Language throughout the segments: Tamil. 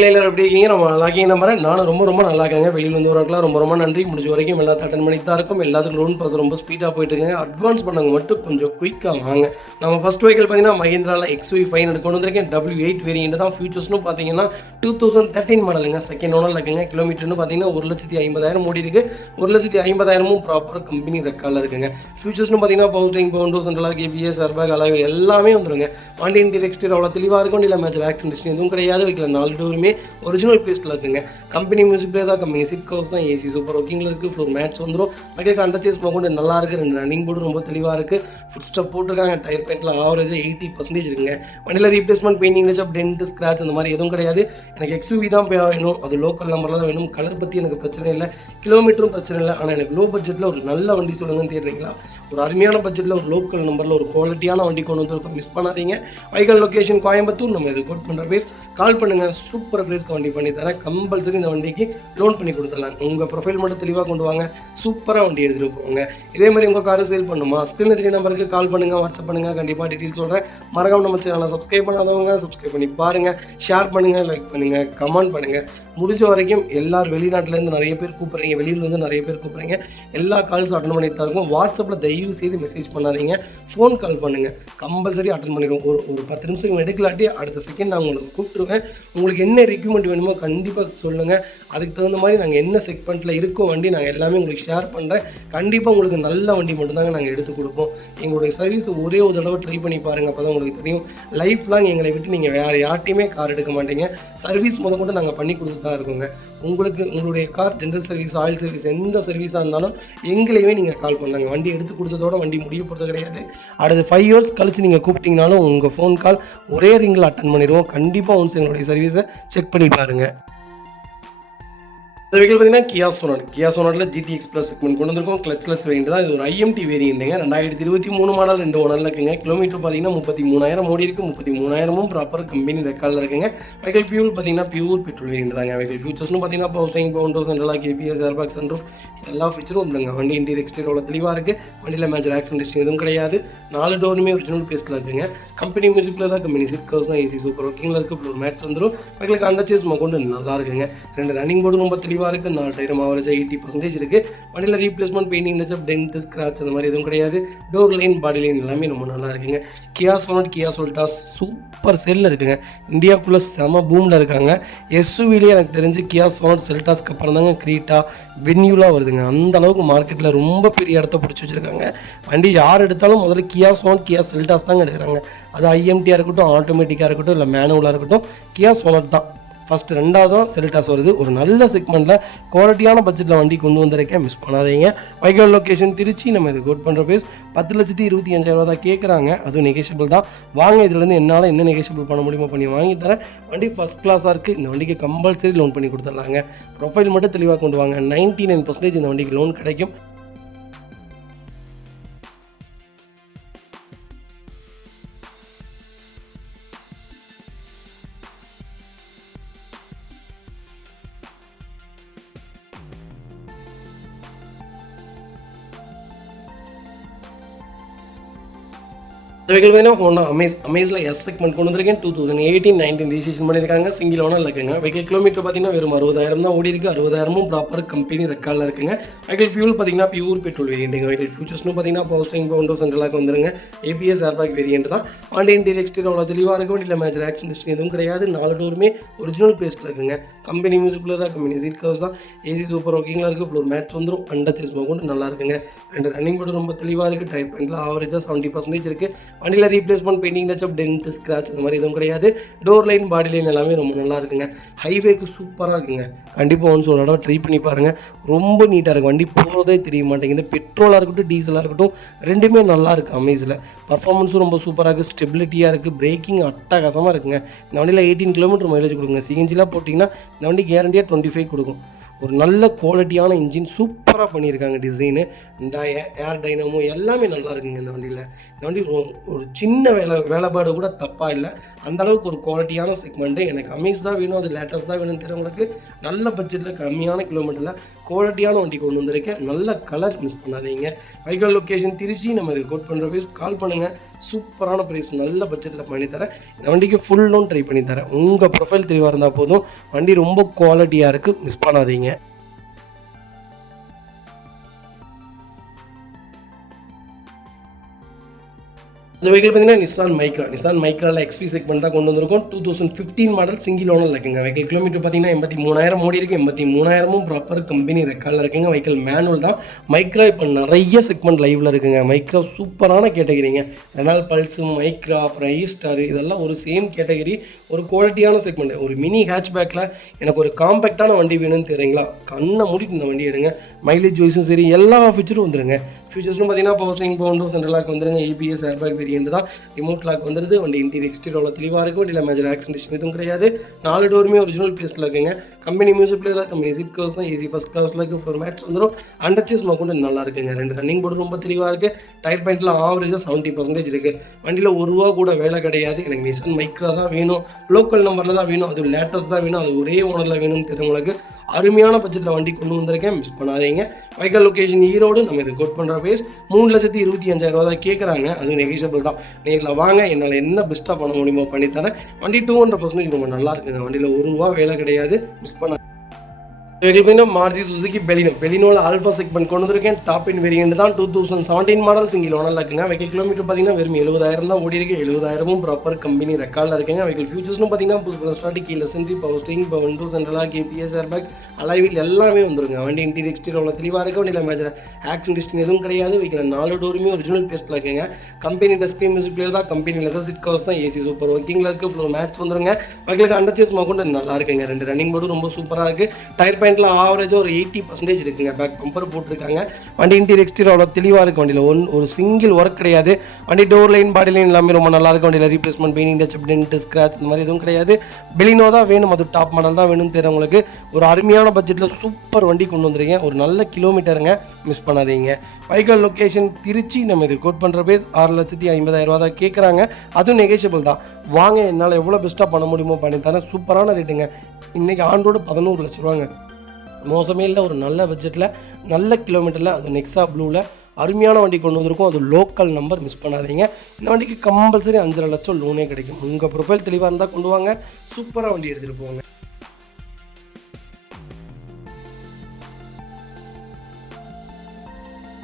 மக்களே எல்லாரும் எப்படி இருக்கீங்க? நம்ம நல்லா இருக்கீங்க நம்புறேன். நானும் ரொம்ப நல்லா இருக்கேங்க. வெளியில் வந்து வரக்கலாம் ரொம்ப நன்றி. முடிஞ்ச வரைக்கும் எல்லாத்தையும் அட்டன் பண்ணி தான் இருக்கும். எல்லாத்துக்கும் லோன் ப்ராசஸ் ரொம்ப ஸ்பீடாக போயிட்டு இருக்குங்க. அட்வான்ஸ் பண்ணவங்க மட்டும் கொஞ்சம் குயிக்காக வாங்க. நம்ம ஃபஸ்ட் வெஹிக்கிள் பார்த்தீங்கன்னா மஹிந்திராவில் XUV500 கொண்டு வந்திருக்கேன். W8 வேரியண்ட் தான். ஃபியூச்சர்ஸ்னு பார்த்தீங்கன்னா 2013 மாடலுங்க. செகண்ட் ஓனர் இருக்குங்க. கிலோமீட்டர்னு பார்த்தீங்கன்னா 1,50,000 ஓடி இருக்கு. 1,50,000 ப்ராப்பர் கம்பெனி ரெக்கார்டில் இருக்குங்க. ஃபியூச்சர்ஸ்னு பார்த்தீங்கன்னா பவர் ஸ்டீரிங், பவுண்டோ, சென்ட்ரலாக கேபிஎஸ், ஏர்பேக், அலாய் எல்லாமே வந்துருங்க. வண்டி இன்டீரியர் எக்ஸ்டீரியர் அவ்வளோ தெளிவாக இருக்கும். இல்லை மேட்ச் ஆக்சிடென்ட் எதுவும் கிடையாது. வைக்கல 4 டோருமே ஒரிஜினல் பேஸ்ட்டில் இருக்குங்க. கம்பெனி மியூசிக் பிளே தான், கம்பெனி சிட் கவர்ஸ் தான், ஏசி சூப்பர் ஒர்க்கிங்கில் இருக்குது. ஃப்ளோர் மேட்ச் வந்துடும். மக்களுக்கு அண்டர்ச்சேஸ் கொண்டு நல்லா இருக்குது. 2 ரன்னிங் போர்டு ரொம்ப தெளிவாக இருக்குது. ஃபுட் ஸ்டெப் போட்டிருக்காங்க. டயர் பெயிண்டில் ஆவரேஜாக 80% இருக்குங்க. வண்டியில் replacement, painting touch up, dent, scratch அந்த மாதிரி எதுவும் கிடையாது. எனக்கு XUV தான் வேணும். அது லோக்கல் நம்பரில் தான் வேணும். கலர் பற்றி எனக்கு பிரச்சனை இல்லை, கிலோமீட்டரும் பிரச்சனை இல்லை. ஆனால் எனக்கு லோ பட்ஜெட்டில் ஒரு நல்ல வண்டி சொல்லுங்கன்னு தேடுறீங்களா? ஒரு அருமையான பட்ஜெட்டில் ஒரு லோக்கல் நம்பரில் ஒரு குவாலிட்டியான வண்டி கொண்டு வந்து மிஸ் பண்ணாதீங்க. வைக்கல் லொக்கேஷன் கோயம்புத்தூர். நம்ம இது கோட் பண்ணுற பேஸ் கால் பண்ணுங்கள். சூப்பர் ப்ரைஸ்க்கு வண்டி பண்ணி தரேன். கம்பல்சரி இந்த வண்டிக்கு லோன் பண்ணி கொடுத்துடலாம். உங்கள் ப்ரொஃபைல் மட்டும் தெளிவாக கொண்டு வாங்க. சூப்பராக வண்டி எடுத்துகிட்டு போங்க. இதே மாதிரி உங்கள் காரை சேல் பண்ணுமா? ஸ்க்ரீனில் 3 நம்பருக்கு கால் பண்ணுங்கள், வாட்ஸ்அப் பண்ணுங்கள். கண்டிப்பாக டீட்டெயில் சொல்கிறேன். மறக்காம நம்ம சேனலை சப்ஸ்கிரைப் பண்ணாதவங்க சப்ஸ்கிரைப் பண்ணி பாருங்கள். ஷேர் பண்ணுங்கள், லைக் பண்ணுங்கள், கமெண்ட் பண்ணுங்கள். முடிஞ்ச வரைக்கும் எல்லாரும் வெளிநாட்டிலேருந்து நிறைய பேர் கூப்பிட்றீங்க, வெளியிலேருந்து நிறைய பேர் கூப்பிட்றீங்க. எல்லா கால்ஸும் அட்டன் பண்ணி தான் இருக்கும். வாட்ஸ்அப்பில் தயவு செய்து மெசேஜ் பண்ணாதீங்க, ஃபோன் கால் பண்ணுங்கள். கம்பல்சரி அட்டன் பண்ணிடுவோம். ஒரு 10 நிமிஷம் எடுக்கலாட்டி அடுத்த செகண்ட் நான் உங்களுக்கு கூப்பிட்டுருவேன். உங்களுக்கு என்ன ரெக்யூமெண்ட் வேணுமோ கண்டிப்பாக சொல்லுங்கள். அதுக்கு தகுந்த மாதிரி நாங்கள் என்ன செக்மெண்ட்டில் இருக்கோம் வண்டி நாங்கள் எல்லாமே உங்களுக்கு ஷேர் பண்ணுறேன். கண்டிப்பாக உங்களுக்கு நல்ல வண்டி மட்டும்தாங்க நாங்கள் எடுத்து கொடுப்போம். எங்களுடைய சர்வீஸ் ஒரே ஒரு தடவை ட்ரை பண்ணி பாருங்கள். அப்போ தான் உங்களுக்கு தெரியும். லைஃப் லாங் எங்களை விட்டு நீங்கள் வேறு யார்ட்டையுமே கார் எடுக்க மாட்டீங்க. சர்வீஸ் கொண்டு நாங்கள் பண்ணி கொடுத்து தான் இருக்கோங்க. உங்களுக்கு உங்களுடைய car general service, oil service, எந்த சர்வீஸாக இருந்தாலும் எங்களையுமே நீங்கள் கால் பண்ணாங்க. வண்டி எடுத்து கொடுத்ததோட வண்டி முடிய போகிறது கிடையாது. அடுத்த 5 இயர்ஸ் கழிச்சு நீங்கள் கூப்பிட்டீங்கனாலும் உங்கள் ஃபோன் கால் ஒரே ரிங்கில் அட்டன் பண்ணிடுவோம். கண்டிப்பாக ஒன்ஸ் எங்களுடைய சர்வீஸை செக் பண்ணி பாருங்கள். இந்த வெஹிக்கிள் பார்த்தீங்கன்னா கியா சோனாட்டில் GTX ப்ளஸ் செக்மெண்ட் கொண்டு வந்திருக்கோம். கிளச்லெஸ் வேரியண்ட் தான். இது ஒரு IMT வேரியண்ட்டுங்க. 2023 மாடல் 2 ஓனரில் இருக்குங்க. கிலோமீட்டர் பார்த்தீங்கன்னா 33,000 ஓடி இருக்குது. 33,000 ப்ராப்பர் கம்பெனி ரெக்கார்டில் இருக்குங்க. வெஹிக்கிள் ஃபியூல் பார்த்தீங்கன்னா பியூர் பெட்ரோல் வேரியண்ட் தாங்க. வெஹிக்கிள் ஃபியூச்சர்ஸ்னு பார்த்தீங்கன்னா பவர் ஸ்டீரிங், பவுண்டோ, சென்ட்ரலாக கேபிஎஸ், ஏர்பேக், சன்ரூஃப் எல்லா ஃபீச்சரும் வந்துருங்க. வண்டி இன்டீரியர் எக்ஸ்டீரியர் தெளிவாக இருக்குது. வண்டியில் மேஜர் ஆக்சிடென்ட் எதுவும் கிடையாது. 4 டோருமே ஒரிஜினல் பேஸ்ட்டில் இருக்குங்க. கம்பெனி மியூசிக்கில் தான், கம்பெனி சிட் கவர்ஸ் தான், ஏசி சூப்பர் ஒர்க்கிங்கில் இருக்குது. ஃப்ளோர் மேட்ச் வந்துடும். வெஹிக்கிளுக்கு அண்டர்ச்சேஸ் கொண்டு நல்லா இருக்குங்க. 2 ரன்னிங் போர்டு ரொம்ப தெளிவாக இருக்குது. 4 டயரும் ஆவரேஜாக 80% இருக்குது. வண்டியில் replacement, painting touch up, dent, scratch அந்த மாதிரி எதுவும் கிடையாது. டோர் லைன், பாடி லைன் எல்லாமே ரொம்ப நல்லா இருக்குங்க. கியா சோனட், கியா சொல்டாஸ் சூப்பர் செல்லில் இருக்குங்க. இந்தியாவுக்குள்ளே செம பூமில் இருக்காங்க. SUVலேயே எனக்கு தெரிஞ்சு கியா சோனட், செல்டாஸ்க்கு அப்புறம் தாங்க கிரீட்டா, வென்யூலாம் வருதுங்க. அந்த அளவுக்கு மார்க்கெட்டில் ரொம்ப பெரிய இடத்த பிடிச்சி வச்சுருக்காங்க. வண்டி யார் எடுத்தாலும் முதல்ல கியா சோனட், கியா செல்டாஸ் தாங்க எடுக்கிறாங்க. அது IMTயாக இருக்கட்டும், ஆட்டோமேட்டிக்காக இருக்கட்டும், இல்லை மேனுவலாக இருக்கட்டும், கியா சோனட் தான் ஃபஸ்ட்டு. 2வது தான் செல்டாஸ் வருது. ஒரு நல்ல செக்மெண்ட்டில் குவாலிட்டியான பட்ஜெட்டில் வண்டி கொண்டு வந்திருக்கேன். மிஸ் பண்ணாதீங்க. வைக்கல் லொக்கேஷன் திருச்சி. நம்ம இது கோட் பண்ணுற பேஸ் 10,25,000 தான் கேட்குறாங்க. அதுவும் நெகோஷியபிள் தான். வாங்க, இதுலேருந்து என்னால் என்ன நெகோஷியபிள் பண்ண முடியுமோ பண்ணி வாங்கி தரேன். வண்டி ஃபஸ்ட் கிளாஸாக இருக்குது. இந்த வண்டிக்கு கம்பல்சரி லோன் பண்ணி கொடுத்துட்லாங்க. ப்ரொஃபைல் மட்டும் தெளிவாக கொண்டு வாங்க. 99% இந்த வண்டிக்கு லோன் கிடைக்கும். இந்த வெஹிக்கிள் பார்த்தீங்கன்னா ஹோண்டா அமேஸில் S செக்மெண்ட் கொண்டு வந்திருக்கேன். 2018-19 ரிஜிஸ்ட்ரேஷன் பண்ணியிருக்காங்க. சிங்கிள் ஓனர் இருக்குங்க. வெஹிக்கிள் கிலோமீட்டர் பார்த்தீங்கன்னா வெறும் 60,000 தான் ஓடி இருக்குது. 60,000 ப்ராப்பர் கம்பெனி ரெக்கார்டில் இருக்குங்க. வெஹிக்கிள் ஃபியூல் பார்த்தீங்கன்னா பியூர் பெட்ரோல் வேரியண்ட்டுங்க. வெஹிக்கிள் ஃபியூச்சர்ஸ்னு பார்த்தீங்கன்னா பவர் ஸ்டீரிங், பவுண்டோ, சென்ட்ரலாக வந்துருங்க. ABS, ஏர்பேக் வேரியண்ட் தான். வண்டி இன்டீரியர் எக்ஸ்டீரியர் அவ்வளோ தெளிவாக இருக்கும். வண்டியில் மேஜர் ஆக்சிடென்ட் எதுவும் கிடையாது. 4 டோருமே ஒரிஜினல் பேஸ்ட்டில் இருக்குங்க. கம்பெனி மியூசிக்கில் தான், கம்பெனி சீட் கவர்ஸ் தான், ஏசி சூப்பர் ஒர்க்கிங்கில் இருக்குது. ஃப்ளோர் மேட்ச் வந்துடும். அண்டர்ச்சேஸ் கொண்டு நல்லா இருக்குங்க. 2 ரன்னிங் போர்டு ரொம்ப தெளிவாக இருக்குது. டயர் பெயிண்டில் ஆவரேஜாக 70% இருக்குது. வண்டியில் replacement, painting touch up, dent, scratch அந்த மாதிரி எதுவும் கிடையாது. டோர் லைன், பாடி லைன் எல்லாமே ரொம்ப நல்லா இருக்குங்க. ஹைவேக்கு சூப்பராக இருக்குங்க. கண்டிப்பாக ஒன்ஸ் ஒரு தடவை ட்ரை பண்ணி பாருங்கள். ரொம்ப நீட்டாக இருக்குது. வண்டி போகிறதே தெரிய மாட்டேங்குது. பெட்ரோலாக இருக்கட்டும், டீசலாக இருக்கட்டும், ரெண்டுமே நல்லா இருக்குது. அமேஸில் பர்ஃபார்மன்ஸும் ரொம்ப சூப்பராக இருக்குது. ஸ்டெபிலிட்டியாக இருக்குது. பிரேக்கிங் அட்டகாசமாக இருக்குங்க. இந்த வண்டியில் 18 கிலோமீட்டர் மைலேஜ் கொடுக்குங்க. CNGலாம் போட்டிங்கன்னா இந்த வண்டி கேரண்டியாக 25 கொடுக்கும். ஒரு நல்ல குவாலிட்டியான இன்ஜின் சூப்பராக பண்ணியிருக்காங்க. டிசைனு இந்த ஏர் டைனமோ எல்லாமே நல்லா இருக்குங்க இந்த வண்டியில். இந்த வண்டி ஒரு சின்ன வேலைப்பாடு கூட தப்பாக இல்லை. அந்தளவுக்கு ஒரு குவாலிட்டியான செக்மெண்ட்டு. எனக்கு அமேஸ் தான் வேணும், அது லேட்டஸ்ட் தான் வேணும்னு தெரிஞ்சவங்களுக்கு நல்ல பட்ஜெட்டில் கம்மியான கிலோமீட்டரில் குவாலிட்டியான வண்டி கொண்டு வந்திருக்கேன். நல்ல கலர் மிஸ் பண்ணாதீங்க. Vehicle location Trichy. நம்ம இதுக்கு கோட் பண்ணுற ப்ரைஸ் கால் பண்ணுங்கள். சூப்பரான ப்ரைஸ், நல்ல பட்ஜெட்டில் பண்ணித்தரேன். இந்த வண்டிக்கு ஃபுல் லோன் ட்ரை பண்ணித்தரேன். உங்கள் ப்ரொஃபைல் தெளிவாக இருந்தால் போதும். வண்டி ரொம்ப குவாலிட்டியாக இருக்குது, மிஸ் பண்ணாதீங்க. இந்த வெஹிக்கிள் பார்த்தீங்கன்னா நிசான் மைக்ராவில் எக்ஸ்பி செக்மெண்ட் தான் கொண்டு வந்திருக்கோம். 2015 மாடல் சிங்கிள் ஓனர் இருக்குங்க. வெஹிக்கிள் கிலோமீட்டர் பார்த்தீங்கன்னா 83,000 ஓடி இருக்குது. 83,000 ப்ராப்பர் கம்பெனி ரெக்கார்டில் இருக்குங்க. வெஹிக்கிள் மேனுவல் தான். மைக்ரா இப்போ நிறைய செக்மெண்ட் லைவில் இருக்குங்க. மைக்ரா சூப்பரான கேட்டகிரிங்க. ரெனால் பல்ஸு, மைக்ரா, அப்புறம் ஸ்டார், இதெல்லாம் ஒரு சேம் கேட்டகிரி, ஒரு குவாலிட்டியான செக்மெண்ட். ஒரு மினி ஹேட்ச்பேக்கில் எனக்கு ஒரு காம்பேக்டான வண்டி வேணும்னு தெரியுங்களா, கண்ணை மூடிட்டு இந்த வண்டி எடுங்க. மைலேஜ் வைஸும் சரி எல்லா ஃபீச்சரும் வந்துருங்க. ஃபீச்சர்ஸ்னு பார்த்தீங்கன்னா power steering, power window, central lock வந்துருங்க. ஏபிஎஸ், ஏர்பேக் வேரியன்ட் தான். ரிமோட் லாக் வந்துருது. வண்டி இன்டீரியர் எக்ஸ்டீரியர் தெளிவாக இருக்கும். வண்டியில் மேஜர் ஆக்சிடென்ட் எதுவும் கிடையாது. 4 டோருமே ஒரிஜினல் பேஸ்ட்டில் இருக்குங்க. கம்பெனி மியூசிக் பிளேயர் தான். கம்பெனி சீட் கவர்ஸ் தான். ஏசி ஃபஸ்ட் கிளாஸில் இருக்குது. ஃப்ளோர் மேட்ஸ் வந்துடும். அண்டர்ச்சேஸ் கொண்டு நல்லா இருக்குங்க. 2 ரன்னிங் போர்டு ரொம்ப தெளிவாக இருக்குது. டயர் பாயிண்ட்டில் ஆவரேஜாக 70% இருக்குது. வண்டியில் ₹1 கூட வேலை கிடையாது. எனக்கு நிசான் மைக்ரா தான் வேணும், லோக்கல் நம்பரில் தான் வேணும், அது லேட்டஸ்ட் தான் வேணும், அது ஒரே ஓனரில் வேணும்னு தெரிஞ்சவங்களுக்கு அருமையான பட்ஜெட்டில் வண்டி கொண்டு வந்திருக்கேன். மிஸ் பண்ணாதீங்க. Vehicle location Erode. நம்ம இது கோட் பண்ணுற பேஸ் 3,25,000 தான் கேட்குறாங்க. அது நெகிஷியபிள் தான். நேரில் வாங்க, என்னால் என்ன பெஸ்ட்டாக பண்ண முடியுமோ பண்ணித்தரேன். வண்டி 200% ரொம்ப நல்லா இருக்குங்க. வண்டியில் ₹1 வேலை கிடையாது, மிஸ் பண்ண. மாருதி சுசுகி பெலினோவில் ஆல்ஃபா செக்மெண்ட் கொண்டு வந்திருக்கேன். டாப் இன் வேரியன்ட் தான். 2017 மாடல் சிங்கிள் ஓனரில் இருக்குங்க. வெஹிக்கிள் கிலோமீட்டர் பார்த்தீங்கன்னா வெறும் 70,000 தான் ஓடி இருக்கு. 70,000 ப்ராப்பர் கம்பெனி ரெக்கார்டில் இருக்குங்க. வெஹிக்கிள் ஃபியூச்சர்ஸ்னு பார்த்தீங்கன்னா புது ஸ்டார்ட், கீழே சென்ட்ரி, power steering, window, central lock, ABS, airbag, alloy wheel எல்லாமே வந்துருங்க. வண்டி இன்டீரியர் எக்ஸ்டீரியர் தெளிவாக இருக்குது. வண்டியில் மேஜர் ஆக்சிடென்ட் எதுவும் கிடையாது. வெஹிக்கிள் 4 டோருமே ஒரிஜினல் பேஸ்ட்டில் இருக்குங்க. கம்பெனி டஸ்கிரீன் மியூசிக் பிளேயர் தான். கம்பெனி லெதர் சீட் கவர்ஸ் தான். ஏசி சூப்பர் ஒர்க்கிங்கில் இருக்குது. ஃப்ளோர் மேட்ச் வந்துருங்க. வெஹிக்கிளுக்கு அண்டர்ச்சேஸ் கொண்டு நல்லா இருக்குங்க. 2 ரன்னிங் போர்டு ரொம்ப சூப்பராக இருக்குது. டயர் பாயிண்ட்டில் ஆவரேஜாக 80% இருக்குங்க. பேக் பம்பர் போட்டிருக்காங்க. வண்டி இன்டீரியர் எக்ஸ்டீரியர் தெளிவாக இருக்குது. வண்டியில் ஒரு சிங்கிள் ஒர்க் கிடையாது. வண்டி டோர் லைன், பாடி லைன் எல்லாமே ரொம்ப நல்லா இருக்குது. வண்டியில் replacement, painting, touch, dent, scratch இந்த மாதிரி எதுவும் கிடையாது. பெலினோ தான் வேணும், அது டாப் மாடல் தான் வேணும்னு தெரிஞ்சவங்களுக்கு ஒரு அருமையான பட்ஜெட்டில் சூப்பர் வண்டி கொண்டு வந்துருக்கேன். ஒரு நல்ல கிலோமீட்டருங்க, மிஸ் பண்ணாதீங்க. Vehicle location Trichy. நம்ம இது கோட் பண்ணுற பேஸ் 6,50,000 தான் கேட்குறாங்க. அதுவும் நெகோஷியபிள் தான். வாங்க, என்னால் எவ்வளோ பெஸ்ட்டாக பண்ண முடியுமோ பண்ணித்தரேன். சூப்பரான ரேட்டுங்க. இன்றைக்கி ஆண்டோடு 14 லட்ச ரூபாங்க. மோசமே இல்லை. ஒரு நல்ல பட்ஜெட்டில் நல்ல கிலோமீட்டரில் அது நெக்ஸா ப்ளூவில் அருமையான வண்டி கொண்டு வந்திருக்கும். அது லோக்கல் நம்பர், மிஸ் பண்ணாதீங்க. இந்த வண்டிக்கு கம்பல்சரி 5.5 லட்சம் லோனே கிடைக்கும். உங்கள் ப்ரொஃபைல் தெளிவாக இருந்தால் கொண்டு வாங்க. சூப்பராக வண்டி எடுத்துகிட்டு போவாங்க.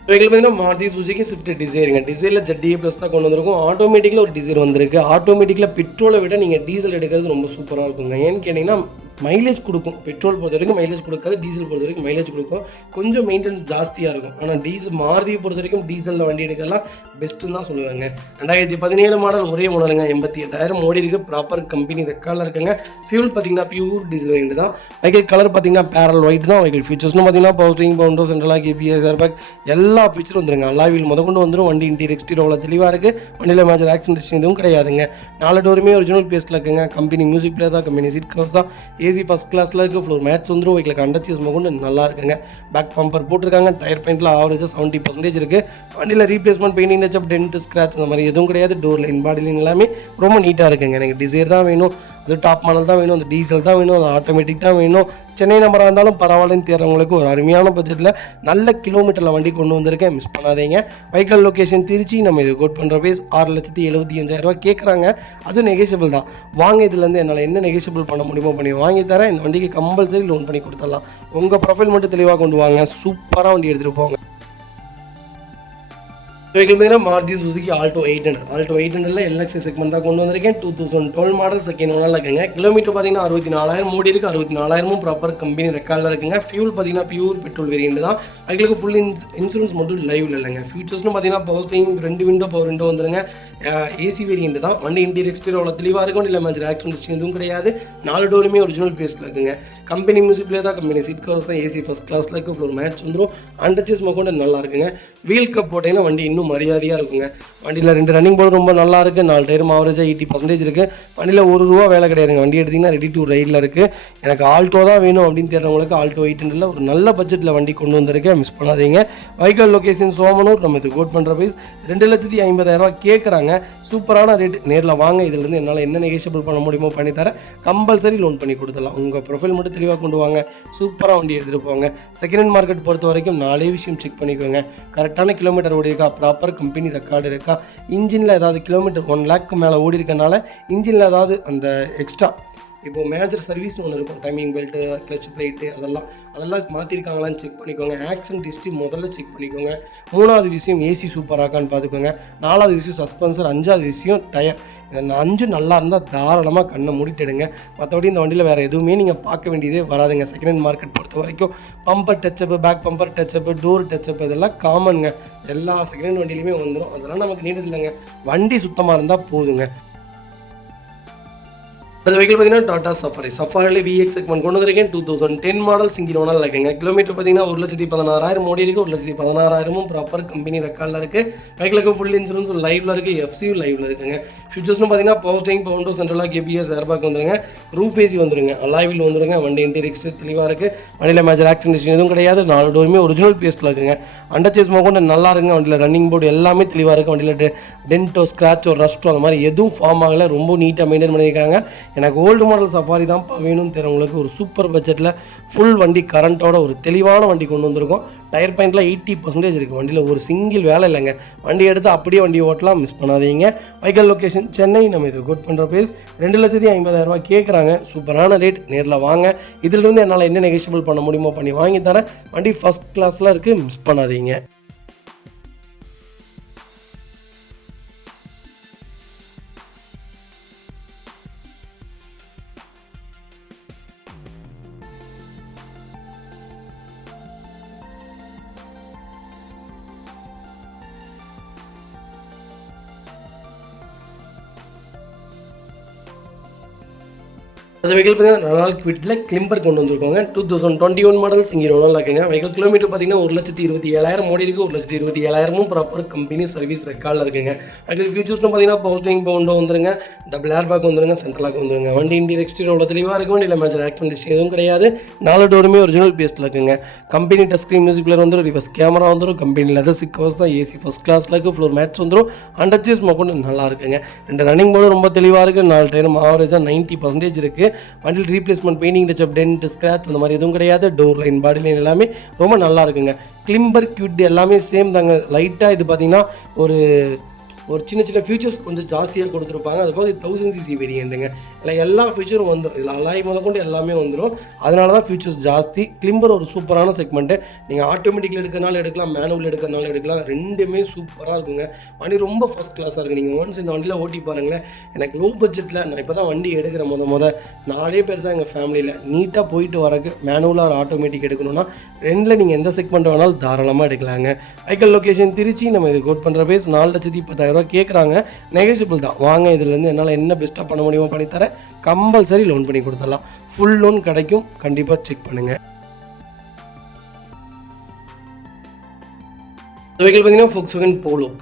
வெஹிக்கிள் பார்த்தீங்கன்னா மாருதி சுசுகி ஸ்விஃப்ட் டிசைருங்க. டிசைரில் ZDA ப்ளஸ் தான் கொண்டு வந்திருக்கும். ஆட்டோமேட்டிக்கில் ஒரு டிசைர் வந்திருக்கு. ஆட்டோமேட்டிக்கில் பெட்ரோலை விட நீங்கள் டீசல் எடுக்கிறது ரொம்ப சூப்பராக இருக்குங்க. ஏன்னு கேட்டிங்கன்னா மைலேஜ் கொடுக்கும். பெட்ரோல் பொறுத்த வரைக்கும் மைலேஜ் கொடுக்காது. டீசல் பொறுத்த வரைக்கும் மைலேஜ் கொடுக்கும். கொஞ்சம் மெயின்டெனன்ஸ் ஜாஸ்தியாக இருக்கும். ஆனால் மாருதியை பொறுத்த வரைக்கும் டீசலில் வண்டி எடுக்கலாம் பெஸ்ட்டுன்னு தான் சொல்லுவாங்க. 2017 மாடல் ஒரே ஓனருங்க. 88,000 ஓடி இருக்குது. ப்ராப்பர் கம்பெனி ரெக்கார்டில் இருக்குங்க. ஃபியூல் பார்த்தீங்கன்னா பியூர் டீசல் வேரியன்ட் தான். வெஹிக்கிள் கலர் பார்த்தீங்கன்னா பேரல் ஒயிட் தான். வெஹிக்கிள் ஃபீச்சர்ஸ்னு பார்த்தீங்கன்னா power steering, window, central lock, ABS, airbag எல்லா ஃபீச்சரும் வந்துருங்க. அலாவில் கொண்டு வந்துடும். வண்டி இன்டீரியர் எக்ஸ்டீரியர் தெளிவாக இருக்குது. வண்டியில் மேஜர் ஆக்சிடென்ட் எதுவும் கிடையாதுங்க. 4 டோருமே ஒரிஜினல் பேஸ்ட்டில் இருக்குங்க. கம்பெனி மியூசிக் பிளேயர் தான். கம்பெனி சீட் கவர்ஸ் தான். ஏசி ஃபஸ்ட் கிளாஸில் இருக்குது. ஃப்ளோர் மேட்ச் வந்துடும். வெஹிக்கிளுக்கு அண்டர்ச்சேஸ் கொண்டு நல்லா இருக்குங்க. பேக் பம்பர் போட்டிருக்காங்க. டயர் பாயிண்ட்டில் ஆவரேஜாக 70% இருக்குது. வண்டியில் replacement, painting, touch, dent, scratch அந்த மாதிரி எதுவும் கிடையாது. டோர் லைன், பாடி லைன் எல்லாமே ரொம்ப நீட்டாக இருக்குங்க. எனக்கு டிசைர் தான் வேணும், அது டாப் மாடல் தான் வேணும், அது டீசல் தான் வேணும், அது ஆட்டோமேட்டிக் தான் வேணும். சென்னை நம்பராக இருந்தாலும் பரவாயில்லன்னு தேர்றவங்களுக்கு ஒரு அருமையான பட்ஜெட்டில் நல்ல கிலோமீட்டரில் வண்டி கொண்டு வந்திருக்கேன். மிஸ் பண்ணாதீங்க. Vehicle location Trichy. நம்ம இது கோட் பண்ணுற பேஸ் 6,75,000 கேட்குறாங்க. அதுவும் நெகோஷியபிள் தான். வாங்க, இதுலேருந்து என்னால் என்ன நெகோஷியபிள் பண்ண முடியுமோ பண்ணி வாங்கி தரேன். இந்த வண்டிக்கு கம்பல்சரி லோன் பண்ணி கொடுத்துடலாம். உங்கள் ப்ரொஃபைல் மட்டும் தெளிவாக கொண்டு வாங்க. சூப்பராக வண்டி எடுத்துகிட்டு போங்க. வெஹிக்கிள் பார்த்தீங்கன்னா Maruti Suzuki Alto 800 LXI segment தான் கொண்டு வந்திருக்கேன். 2012 மாடல் செகண்ட் ஓனரில் இருக்குங்க. கிலோமீட்டர் பார்த்தீங்கன்னா 64,000 ஓடி இருக்குது. 64,000 ப்ராப்பர் கம்பெனி ரெக்கார்டில் இருக்குங்க. ஃபியூல் பார்த்தீங்கன்னா பியூர் பெட்ரோல் வேரியன்ட் தான். வெஹிக்கிளுக்கு ஃபுல் இன்சூரன்ஸ் மட்டும் லைவ்ல இல்லைங்க. ஃபியூச்சர்ஸ்னு பார்த்தீங்கன்னா power steering, 2 window, power window வந்துருங்க. ஏசி வேரியன்ட் தான். வண்டி இன்டீரியர் எக்ஸ்டீரியர் தெளிவாக இருக்கும். இல்லை மேஜர் ஆக்சிடென்ட் எதுவும் கிடையாது. 4 டோருமே ஒரிஜினல் பேஸ்ட்டில் இருக்குங்க. கம்பெனி மியூசிக் பிளேயர் தான். கம்பெனி சீட் கவர்ஸ் தான். ஏசி ஃபஸ்ட் கிளாஸில் இருக்குது. ஃப்ளோர் மேட்ச் வந்துடும். அண்டர்ச்சேஸ் கொண்டு நல்லா இருக்குங்க. வீல் கப் போட்டீங்கன்னா வண்டி இன்னும் மரியாதையாக இருக்குங்க. வண்டியில் 2 ரன்னிங் போர்டு ரொம்ப நல்லா இருக்குது. 4 டயரும் ஆவரேஜாக 80% இருக்குது. வண்டியில் ₹1 வேலை கிடையாதுங்க. வண்டி எடுத்திங்கன்னா ரெடி டு ரைடில் இருக்குது. எனக்கு ஆல்டோ தான் வேணும் அப்படின்னு தேடுறவங்களுக்கு ஆல்டோ 800 ஒரு நல்ல பட்ஜெட்டில் வண்டி கொண்டு வந்திருக்கேன், மிஸ் பண்ணாதீங்க. Vehicle location Somanur. நம்ம இது கோட் பண்ணுற ப்ரைஸ் ₹2,50,000 கேட்குறாங்க. சூப்பரான ரேட். நேரில் வாங்க, இதிலிருந்து என்னால் என்ன நெகோஷியபிள் பண்ண முடியுமோ பண்ணித்தரேன். கம்பல்சரி லோன் பண்ணி கொடுத்துடலாம். உங்கள் ப்ரொஃபைல் மட்டும் தெளிவாக கொண்டு வாங்க, சூப்பராக வண்டி எடுத்துகிட்டு போங்க. செகண்ட் ஹேண்ட் மார்க்கெட் பொறுத்த வரைக்கும் 4 விஷயம் செக் பண்ணிக்கோங்க. கரெக்டான கிலோமீட்டர் ஓடி இருக்கா, ப்ராப்பர் கம்பெனி ரெக்கார்டு இருக்கா, இன்ஜினில் ஏதாவது கிலோமீட்டர் 1 லேக்கு மேலே ஓடி இருக்கனால இன்ஜினில் ஏதாவது அந்த எக்ஸ்ட்ரா இப்போது மேஜர் சர்வீஸ்னு ஒன்று இருக்கும், டைமிங் பெல்ட்டு, கிளச் பிளேட்டு, அதெல்லாம் மாற்றிருக்காங்களான்னு செக் பண்ணிக்கோங்க. ஆக்சிடென்ட் ஹிஸ்ட்ரி முதல்ல செக் பண்ணிக்கோங்க. 3வது விஷயம் ஏசி சூப்பராக்கான்னு பார்த்துக்கோங்க. 4வது விஷயம் சஸ்பென்சர். 5வது விஷயம் டயர். இந்த 5 நல்லா இருந்தால் தாராளமாக கண்ணை மூடிட்டுடுங்க. மற்றபடி இந்த வண்டியில் வேறு எதுவுமே நீங்கள் பார்க்க வேண்டியதே வராதுங்க. செகண்ட் ஹேண்ட் மார்க்கெட் பொறுத்த வரைக்கும் bumper touch up, back bumper touch up, door touch up இதெல்லாம் காமனுங்க. எல்லா செகண்ட் ஹேண்ட் வண்டியிலையுமே வந்துடும். அதெல்லாம் நமக்கு நீடட் இல்லைங்க. வண்டி சுத்தமாக இருந்தால் போதுங்க. அது வெஹிக்கிள் பார்த்தீங்கன்னா டாடா சஃபாரி. சஃபாரியில் VX செக்மெண்ட் கொண்டு வந்திருக்கேன். 2010 மாடல் சிங்கிள் ஓனர் இருக்குங்க. கிலோமீட்டர் பார்த்தீங்கன்னா 1,16,000 ஓடி இருக்குது. 1,16,000 ப்ராப்பர் கம்பெனி ரெக்கார்டில் இருக்குது. வெஹிக்கிளுக்கு ஃபுல் இன்சூரன்ஸ் லைவில் இருக்குது. FCU லைவில் இருக்குங்க. ஃபியூச்சர்ஸ்னு பார்த்தீங்கன்னா பவர் ஸ்டீரிங், பவர் விண்டோ, சென்ட்ரலாக ABS, ஏர்பேக் வந்துருங்க. ரூஃப் ஏசி வந்துருங்க. அலாய்வில் வந்துருங்க. வண்டி இன்டீரியர் தெளிவாக இருக்குது. வண்டியில் மேஜர் ஆக்சிடென்ட் எதுவும் கிடையாது. 4 டோருமே ஒரிஜினல் பேஸ்ட்டில் இருக்குங்க. அண்டர்சேஸ் மோகொண்டு நல்லா இருக்குங்க. வண்டியில் ரன்னிங் போர்டு எல்லாமே தெளிவாக இருக்குது. வண்டியில் டென்ட்டோ, ஸ்க்ராச்சோ, ரஸ்ட்டோ அந்த மாதிரி எதுவும் ஃபார்ம் ஆகலை. ரொம்ப நீட்டாக மெயின்டைன் பண்ணியிருக்காங்க. எனக்கு ஓல்டு மாடல் சஃபாரி தான் வேணும்னு தெரிஞ்சவங்களுக்கு ஒரு சூப்பர் பட்ஜெட்டில் ஃபுல் வண்டி கரண்ட்டோட ஒரு தெளிவான வண்டி கொண்டு வந்திருக்கோம். டயர் பாயிண்ட்டில் 80% இருக்குது. வண்டியில் ஒரு சிங்கிள் வேலை இல்லைங்க. வண்டி எடுத்து அப்படியே வண்டி ஓட்டலாம், மிஸ் பண்ணாதீங்க. Vehicle location Chennai. நம்ம இது கோட் பண்ணுற ப்ரைஸ் ₹2,50,000 கேட்குறாங்க. சூப்பரான ரேட். நேரில் வாங்க. இதிலிருந்து என்னால் என்ன நெகோஷியபிள் பண்ண முடியுமோ பண்ணி வாங்கி தரேன். வண்டி ஃபஸ்ட் கிளாஸில் இருக்குது, மிஸ் பண்ணாதீங்க. அது வெஹிக்கிள் பார்த்தீங்கன்னா ரெனால்ட் குவிட்டில் கிளிம்பர் கொண்டு வந்திருக்கோங்க. 2021 மாடல் சிங்கிள் ஓனரில் இருக்குங்க. வெஹிக்கிள் கிலோமீட்டர் பார்த்தீங்கன்னா 1,27,000 ஓடி இருக்குது. 1,27,000 ப்ராப்பர் கம்பெனி சர்வீஸ் ரெக்கார்டில் இருக்குங்க. வெஹிக்கிள் ஃபியூச்சர்ஸ்னு பார்த்தீங்கன்னா பவர் ஸ்டீரிங், பவர் விண்டோ வந்துருங்க. டபுள் ஏர் பேக் வந்துருங்க. சென்ட்ரலாக வந்துருங்க. வண்டி இன்டீரியர் எக்ஸ்டீரியர் தெளிவாக இருக்கும். இல்லை மேஜர் ஆக்சிடென்ட் ஹிஸ்ட்ரி எதுவும் கிடையாது. 4 டோருமே ஒரிஜினல் பேஸ்ட்டில் இருக்குங்க. Company touch screen music player வந்துடும். ரிவர்ஸ் கேமரா வந்துடும். கம்பெனி லெதர் சீட் கவர்ஸ் தான். ஏசி ஃபஸ்ட் கிளாஸில் இருக்குது. ஃப்ளோர் மேட்ஸ் வந்துடும். அண்டர்சேஸ் மொக்கொண்டு நல்லா இருக்குங்க. 2 ரன்னிங் போர்டு ரொம்ப தெளிவாக இருக்குது. 4 டயரும் ஆவரேஜாக 90% இருக்குது. வண்டியில் replacement, painting touch up, dent, scratch அந்த மாதிரி எதுவும் கிடையாது. டோர் லைன், பாடி லைன் எல்லாமே ரொம்ப நல்லா இருக்குங்க. கிளிம்பர் கியூட் எல்லாமே சேம் தாங்க. லைட்டாக இது பார்த்தீங்கன்னா ஒரு சின்ன சின்ன ஃபியூச்சர்ஸ் கொஞ்சம் ஜாஸ்தியாக கொடுத்துருப்பாங்க. அது போக 1000cc வேரியண்ட்டுங்க. இல்லை எல்லா ஃபியூச்சரும் வந்துடும். இதில் அலாய் முதற்கொண்டு எல்லாமே வந்துடும். அதனால தான் ஃபியூச்சர்ஸ் ஜாஸ்தி. கிளிம்பர் ஒரு சூப்பரான செக்மெண்ட்டு. நீங்கள் ஆட்டோமேட்டிக்கில் எடுக்கிறனால எடுக்கலாம், மேனுவல் எடுக்கிறனால எடுக்கலாம். ரெண்டுமே சூப்பராக இருக்குங்க. வண்டி ரொம்ப ஃபஸ்ட் கிளாஸாக இருக்குது. நீங்கள் ஒன்ஸ் இந்த வண்டியில் ஓட்டி பாருங்களேன். எனக்கு லோ பட்ஜெட்டில் நான் இப்போ தான் வண்டி எடுக்கிறேன். முத 4 பேர் தான் எங்கள் ஃபேமிலியில். நீட்டாக போயிட்டு வரக்கு மேனுவலாக ஒரு ஆட்டோமேட்டிக் எடுக்கணும்னா ரெண்டில் நீங்கள் எந்த செக்மெண்ட் வேணாலும் தாராளமாக எடுக்கலாங்க. Vehicle location Trichy. நம்ம இது கோட் பண்ணுற பேஸ் ₹4,10,000 கேட்குறாங்க. நெகோஷியபிள் தான். வாங்க, இதுலேருந்து என்னால் என்ன பெஸ்ட்டாக பண்ண முடியுமோ பண்ணித்தரேன். கம்பல்சரி லோன் பண்ணி கொடுத்துடலாம். ஃபுல் லோன் கிடைக்கும். கண்டிப்பாக செக் பண்ணுங்கள். வெஹிக்கிள் பார்த்தீங்கன்னா Volkswagen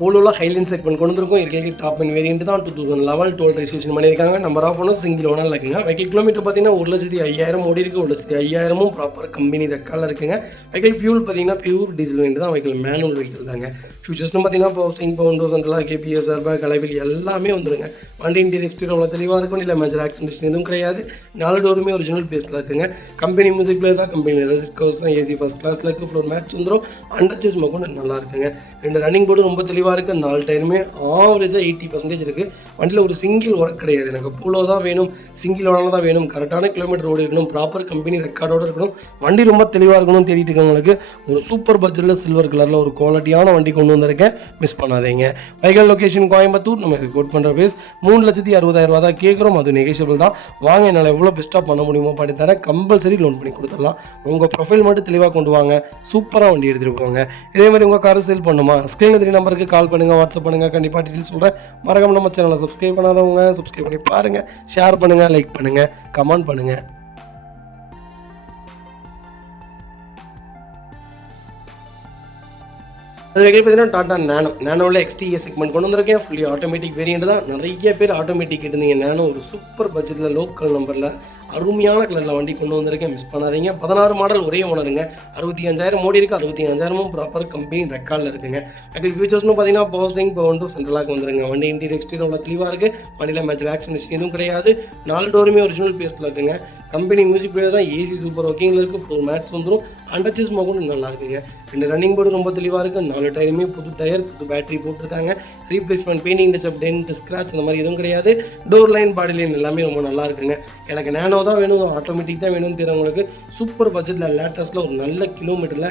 போலோவில் ஹைலைன் செக்மெண்ட் கொண்டு வந்திருக்கும். இருக்கிறது டாப் அண்ட் வேரியன்ட் தான். 2011 12 ரெஜிஸ்ட்ரேஷன் பண்ணியிருக்காங்க. Number of owner single owner இருக்குங்க. வெஹிக்கிள் கிலோமீட்டர் பார்த்தீங்கன்னா 1,05,000 ஓடி இருக்குது. 1,05,000 ப்ராப்பர் கம்பெனி ரெக்கார்டில் இருக்குங்க. வெஹிக்கிள் ஃபியூல் பார்த்தீங்கன்னா பியூர் டீசல் வேண்டி தான். வெஹிக்கிள் மேனுவல் வெஹிக்கிள் தாங்க. ஃபியூச்சர்ஸ்னு பார்த்தீங்கன்னா பவர் ஸ்டீரிங், பவர் விண்டோ, சென்ட்ரலாக ABS, ஏர்பேக், அலைவில் எல்லாமே வந்துருங்க. வண்டி இன்டீரியர் எக்ஸ்டீரியர் அவ்வளோ தெளிவாக இருக்கும். இல்லை மேஜர் ஆக்சிடென்ட் எதுவும் கிடையாது. 4 டோருமே ஒரிஜினல் பேஸ்ட்டில் இருக்குங்க. கம்பெனி மியூசிக் பிளேயர் தான். கம்பெனி லெதர் சீட் கவர்ஸ் தான். ஏசி ஃபஸ்ட் கிளாஸில் இருக்குது. ஃப்ளோர் மேட்ச் வந்துடும். அண்டர்சேஸ் மொக்கொண்டு நல்லா இருக்குங்க. 2 ரன்னிங் போர்டு ரொம்ப தெளிவாக இருக்குது. 4 டயருமே ஆவரேஜாக 80% இருக்குது. வண்டியில் ஒரு சிங்கிள் ஒர்க் கிடையாது. எனக்கு போலோ தான் வேணும், சிங்கிள் ஓனர் தான் வேணும், கரெக்டான கிலோமீட்டர் ஓடி இருக்கணும், ப்ராப்பர் கம்பெனி ரெக்கார்டோடு இருக்கணும், வண்டி ரொம்ப தெளிவாக இருக்கணும் தேடிட்டு இருக்கவங்களுக்கு ஒரு சூப்பர் பட்ஜெட்டில் சில்வர் கலரில் ஒரு குவாலிட்டியான வண்டி கொண்டு வந்திருக்கேன். மிஸ் பண்ணாதீங்க. Vehicle location Coimbatore. நம்ம கோட் பண்ணுற பேஸ் ₹3,60,000 தான் கேட்குறோம். அது நெகோஷியபிள் தான். வாங்க, என்னால் எவ்வளோ பெஸ்ட்டாக பண்ண முடியுமோ பண்ணி தரேன். கம்பல்சரி லோன் பண்ணி கொடுத்துடலாம். உங்கள் ப்ரொஃபைல் மட்டும் தெளிவாக கொண்டு வாங்க. சூப்பராக வண்டி எடுத்துகிட்டு போங்க. இதே மாதிரி உங்கள் காரை சேல் பண்ணுமா, ஸ்க்ரீன் 3 நம்பருக்கு கால் பண்ணுங்கள், வாட்ஸ்அப் பண்ணுங்கள். கண்டிப்பாக டீட்டெயில் சொல்கிறேன். மறக்காம நம்ம சேனலை சப்ஸ்கிரைப் பண்ணாதவங்க சப்ஸ்கிரைப் பண்ணி பாருங்கள். ஷேர் பண்ணுங்கள், லைக் பண்ணுங்கள், கமெண்ட் பண்ணுங்கள். அது வெஹிக்கிள் பார்த்தீங்கன்னா டாடா நேனோவில் XTA செக்மெண்ட் கொண்டு வந்திருக்கேன். ஃபுல்லி ஆட்டோமேட்டிக் வேரியண்ட் தான். நிறைய பேர் ஆட்டோமேட்டிக் கேட்டிருந்தீங்க. நேனோ ஒரு சூப்பர் பட்ஜெட்டில் லோக்கல் நம்பரில் அருமையான கலரில் வண்டி கொண்டு வந்திருக்கேன். மிஸ் பண்ணாதீங்க. 16 மாடல் ஒரே ஓனருங்க. 65,000 ஓடி இருக்குது. 65,000 ப்ராப்பர் கம்பெனி ரெக்கார்டில் இருக்குங்க. வெஹிக்கிள் ஃபீச்சர்ஸ்னு பார்த்தீங்கன்னா பவர் ஸ்டீரிங், பவர் விண்டோ, சென்ட்ரலாக வந்துருங்க. வண்டி இன்டீரியர் எக்ஸ்டீரியர் அவ்வளோ தெளிவாக இருக்குது. வண்டியில் மேஜர் ஆக்சிடென்ட் எதுவும் கிடையாது. 4 டோருமே ஒரிஜினல் பேஸ்ட்டில் இருக்குங்க. கம்பெனி மியூசிக் பிளேயர் தான். ஏசி சூப்பர் ஒர்க்கிங்கில் இருக்குது. ஃப்ளோர் மேட்ஸ் வந்துடும். அண்டர்ச்சஸ் மோகன் நல்லா இருக்குங்க. 2 ரன்னிங் போர்டு ரொம்ப தெளிவாக இருக்குது. 4 டயருமே புது டயர், புது பேட்டரி போட்டிருக்காங்க. Replacement, painting touch up, dent, scratch அந்த மாதிரி எதுவும் கிடையாது. டோர் லைன், பாடி லைன் எல்லாமே ரொம்ப நல்லா இருக்குங்க. எனக்கு நேனோ தான் வேணும், ஆட்டோமேட்டிக் தான் வேணும்னு தெரியுறவங்களுக்கு சூப்பர் பட்ஜெட்டில் லேட்டஸ்ட்டில் ஒரு நல்ல கிலோமீட்டரில்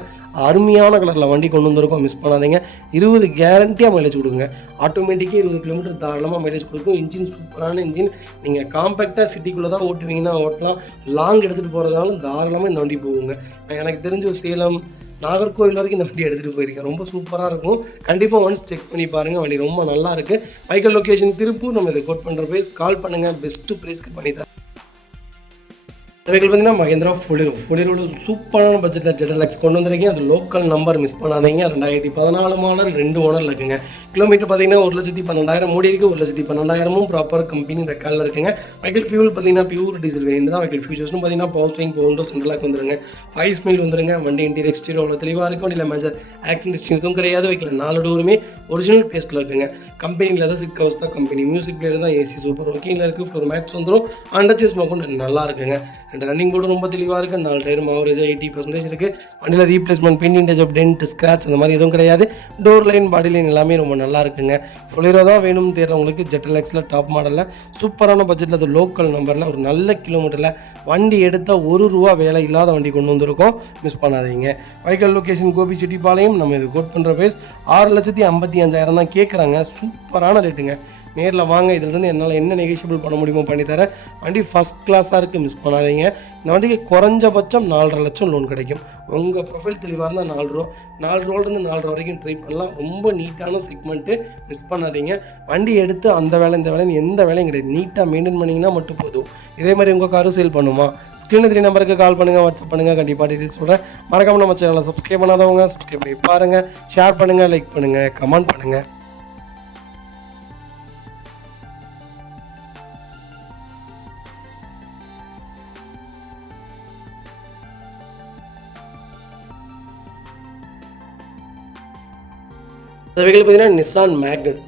அருமையான கலரில் வண்டி கொண்டு வந்திருக்கோம். மிஸ் பண்ணாதீங்க. 20 கேரண்டியாக மைலேஜ் கொடுங்க. ஆட்டோமேட்டிக்கே 20 கிலோமீட்டர் தாராளமாக மைலேஜ் கொடுக்கும். இன்ஜின் சூப்பரான இன்ஜின். நீங்கள் காம்பேக்டாக சிட்டிக்குள்ளே தான் ஓட்டுவீங்கன்னா ஓட்டலாம். லாங் எடுத்துகிட்டு போகிறதாலும் தாராளமாக இந்த வண்டி போகுங்க. எனக்கு தெரிஞ்ச ஒரு சேலம், நாகர்கோவில் வரைக்கும் இந்த வண்டி எடுத்துகிட்டு போயிருக்கேன். ரொம்ப சூப்பராக இருக்கும். கண்டிப்பாக ஒன்ஸ் செக் பண்ணி பாருங்கள். வண்டி ரொம்ப நல்லா இருக்குது. Vehicle location Tiruppur. நம்ம இதை கோட் பண்ணுற ப்ரைஸ் கால் பண்ணுங்கள். பெஸ்ட்டு ப்ரைஸ்க்கு பண்ணி தரேன். வெஹிக்கிள் பார்த்தீங்கன்னா மகேந்திரா ஃபுலிரோட சூப்பரான பட்ஜெட்டில் ZLX கொண்டு வந்திருக்கேன். அது லோக்கல் நம்பர் மிஸ் பண்ணாதீங்க. 2014 மாடல் 2 ஓனரில் இருக்குங்க. கிலோமீட்டர் பார்த்தீங்கன்னா 1,12,000 ஓடி இருக்குது. 1,12,000 ப்ராப்பர் கம்பெனி ரெக்கார்டில் இருக்குங்க. வெஹிக்கிள் ஃபியூல் பார்த்தீங்கன்னா பியூர் டீசல் வேரியன்ட் தான். வெஹிக்கிள் ஃபியூச்சர்ஸ்னு பார்த்தீங்கன்னா பவர் ஸ்டீரிங், பவர் விண்டோ, சென்ட்ரலாக வந்துருங்க. 5 ஸ்மெல் வந்துருங்க. வண்டி இன்டீரியர் எக்ஸ்டீரியர் அவ்வளோ தெளிவாக இருக்கும். இல்லை மேஜர் ஆக்சிடென்ட் எதுவும் கிடையாது. வெஹிக்கிள் 4 டோருமே ஒரிஜினல் பேஸ்ட்டில் இருக்குங்க. கம்பெனி லெதர் சீட் கவர்ஸ் தான். கம்பெனி மியூசிக் பிளேயர் தான். ஏசி சூப்பர் ஒர்க்கிங்கில் இருக்குது. ஃப்ளோர் மேட்ஸ் வந்துடும். அண்டர்ச்சஸ் மோகன் நல்லா இருக்குங்க. 2 ரன்னிங் போர்டு ரொம்ப தெளிவாக இருக்குது. 4 டயரும் ஆவரேஜாக 80% இருக்குது. வண்டியில் replacement, painting touch up, dent, scratch அந்த மாதிரி எதுவும் கிடையாது. டோர் லைன், பாடி லைன் எல்லாமே ரொம்ப நல்லா இருக்குங்க. ஃபுலிரோ தான் வேணும்னு தேடுறவங்களுக்கு ZLXல டாப் மாடலில் சூப்பரான பட்ஜெட்டில் அது லோக்கல் நம்பரில் ஒரு நல்ல கிலோமீட்டரில் வண்டி எடுத்தால் ₹1 வேலை இல்லாத வண்டி கொண்டு வந்திருக்கோம். மிஸ் பண்ணாதீங்க. Vehicle location Gobichettipalayam. நம்ம இது கோட் பண்ணுற ப்ரைஸ் 6,55,000 தான் கேட்குறாங்க. சூப்பரான ரேட்டுங்க. நேரில் வாங்க. இதிலிருந்து என்னால் என்ன நெகோஷியபிள் பண்ண முடியுமோ பண்ணித்தரேன். வண்டி ஃபஸ்ட் கிளாஸாக இருக்குது. மிஸ் பண்ணாதீங்க. இந்த வண்டிக்கு குறைஞ்சபட்சம் 4.5 லட்சம் லோன் கிடைக்கும். உங்கள் ப்ரொஃபைல் தெளிவாக இருந்தால் 4 ரோலேருந்து 4 வரைக்கும் ட்ரை பண்ணலாம். ரொம்ப நீட்டான செக்மெண்ட்டு. மிஸ் பண்ணாதீங்க. வண்டி எடுத்து அந்த வேலை இந்த வேலைன்னு எந்த வேலையும் கிடையாது. நீட்டாக மெயின்டைன் பண்ணிங்கன்னா மட்டும் போதும். இதே மாதிரி உங்கள் காரும் சேல் பண்ணுமா? ஸ்க்ரீனில் 3 நம்பருக்கு கால் பண்ணுங்கள், வாட்ஸ்அப் பண்ணுங்கள். கண்டிப்பாக டீட்டெயில்ஸ் சொல்கிறேன். மறக்காமல் நம்ம சேனலை சப்ஸ்கிரைப் பண்ணாதவங்க சப்ஸ்கிரைப் பண்ணி பாருங்கள். ஷேர் பண்ணுங்கள், லைக் பண்ணுங்கள், கமெண்ட் பண்ணுங்கள். அந்த வெஹிக்கிள் பார்த்தீங்கன்னா நிசான்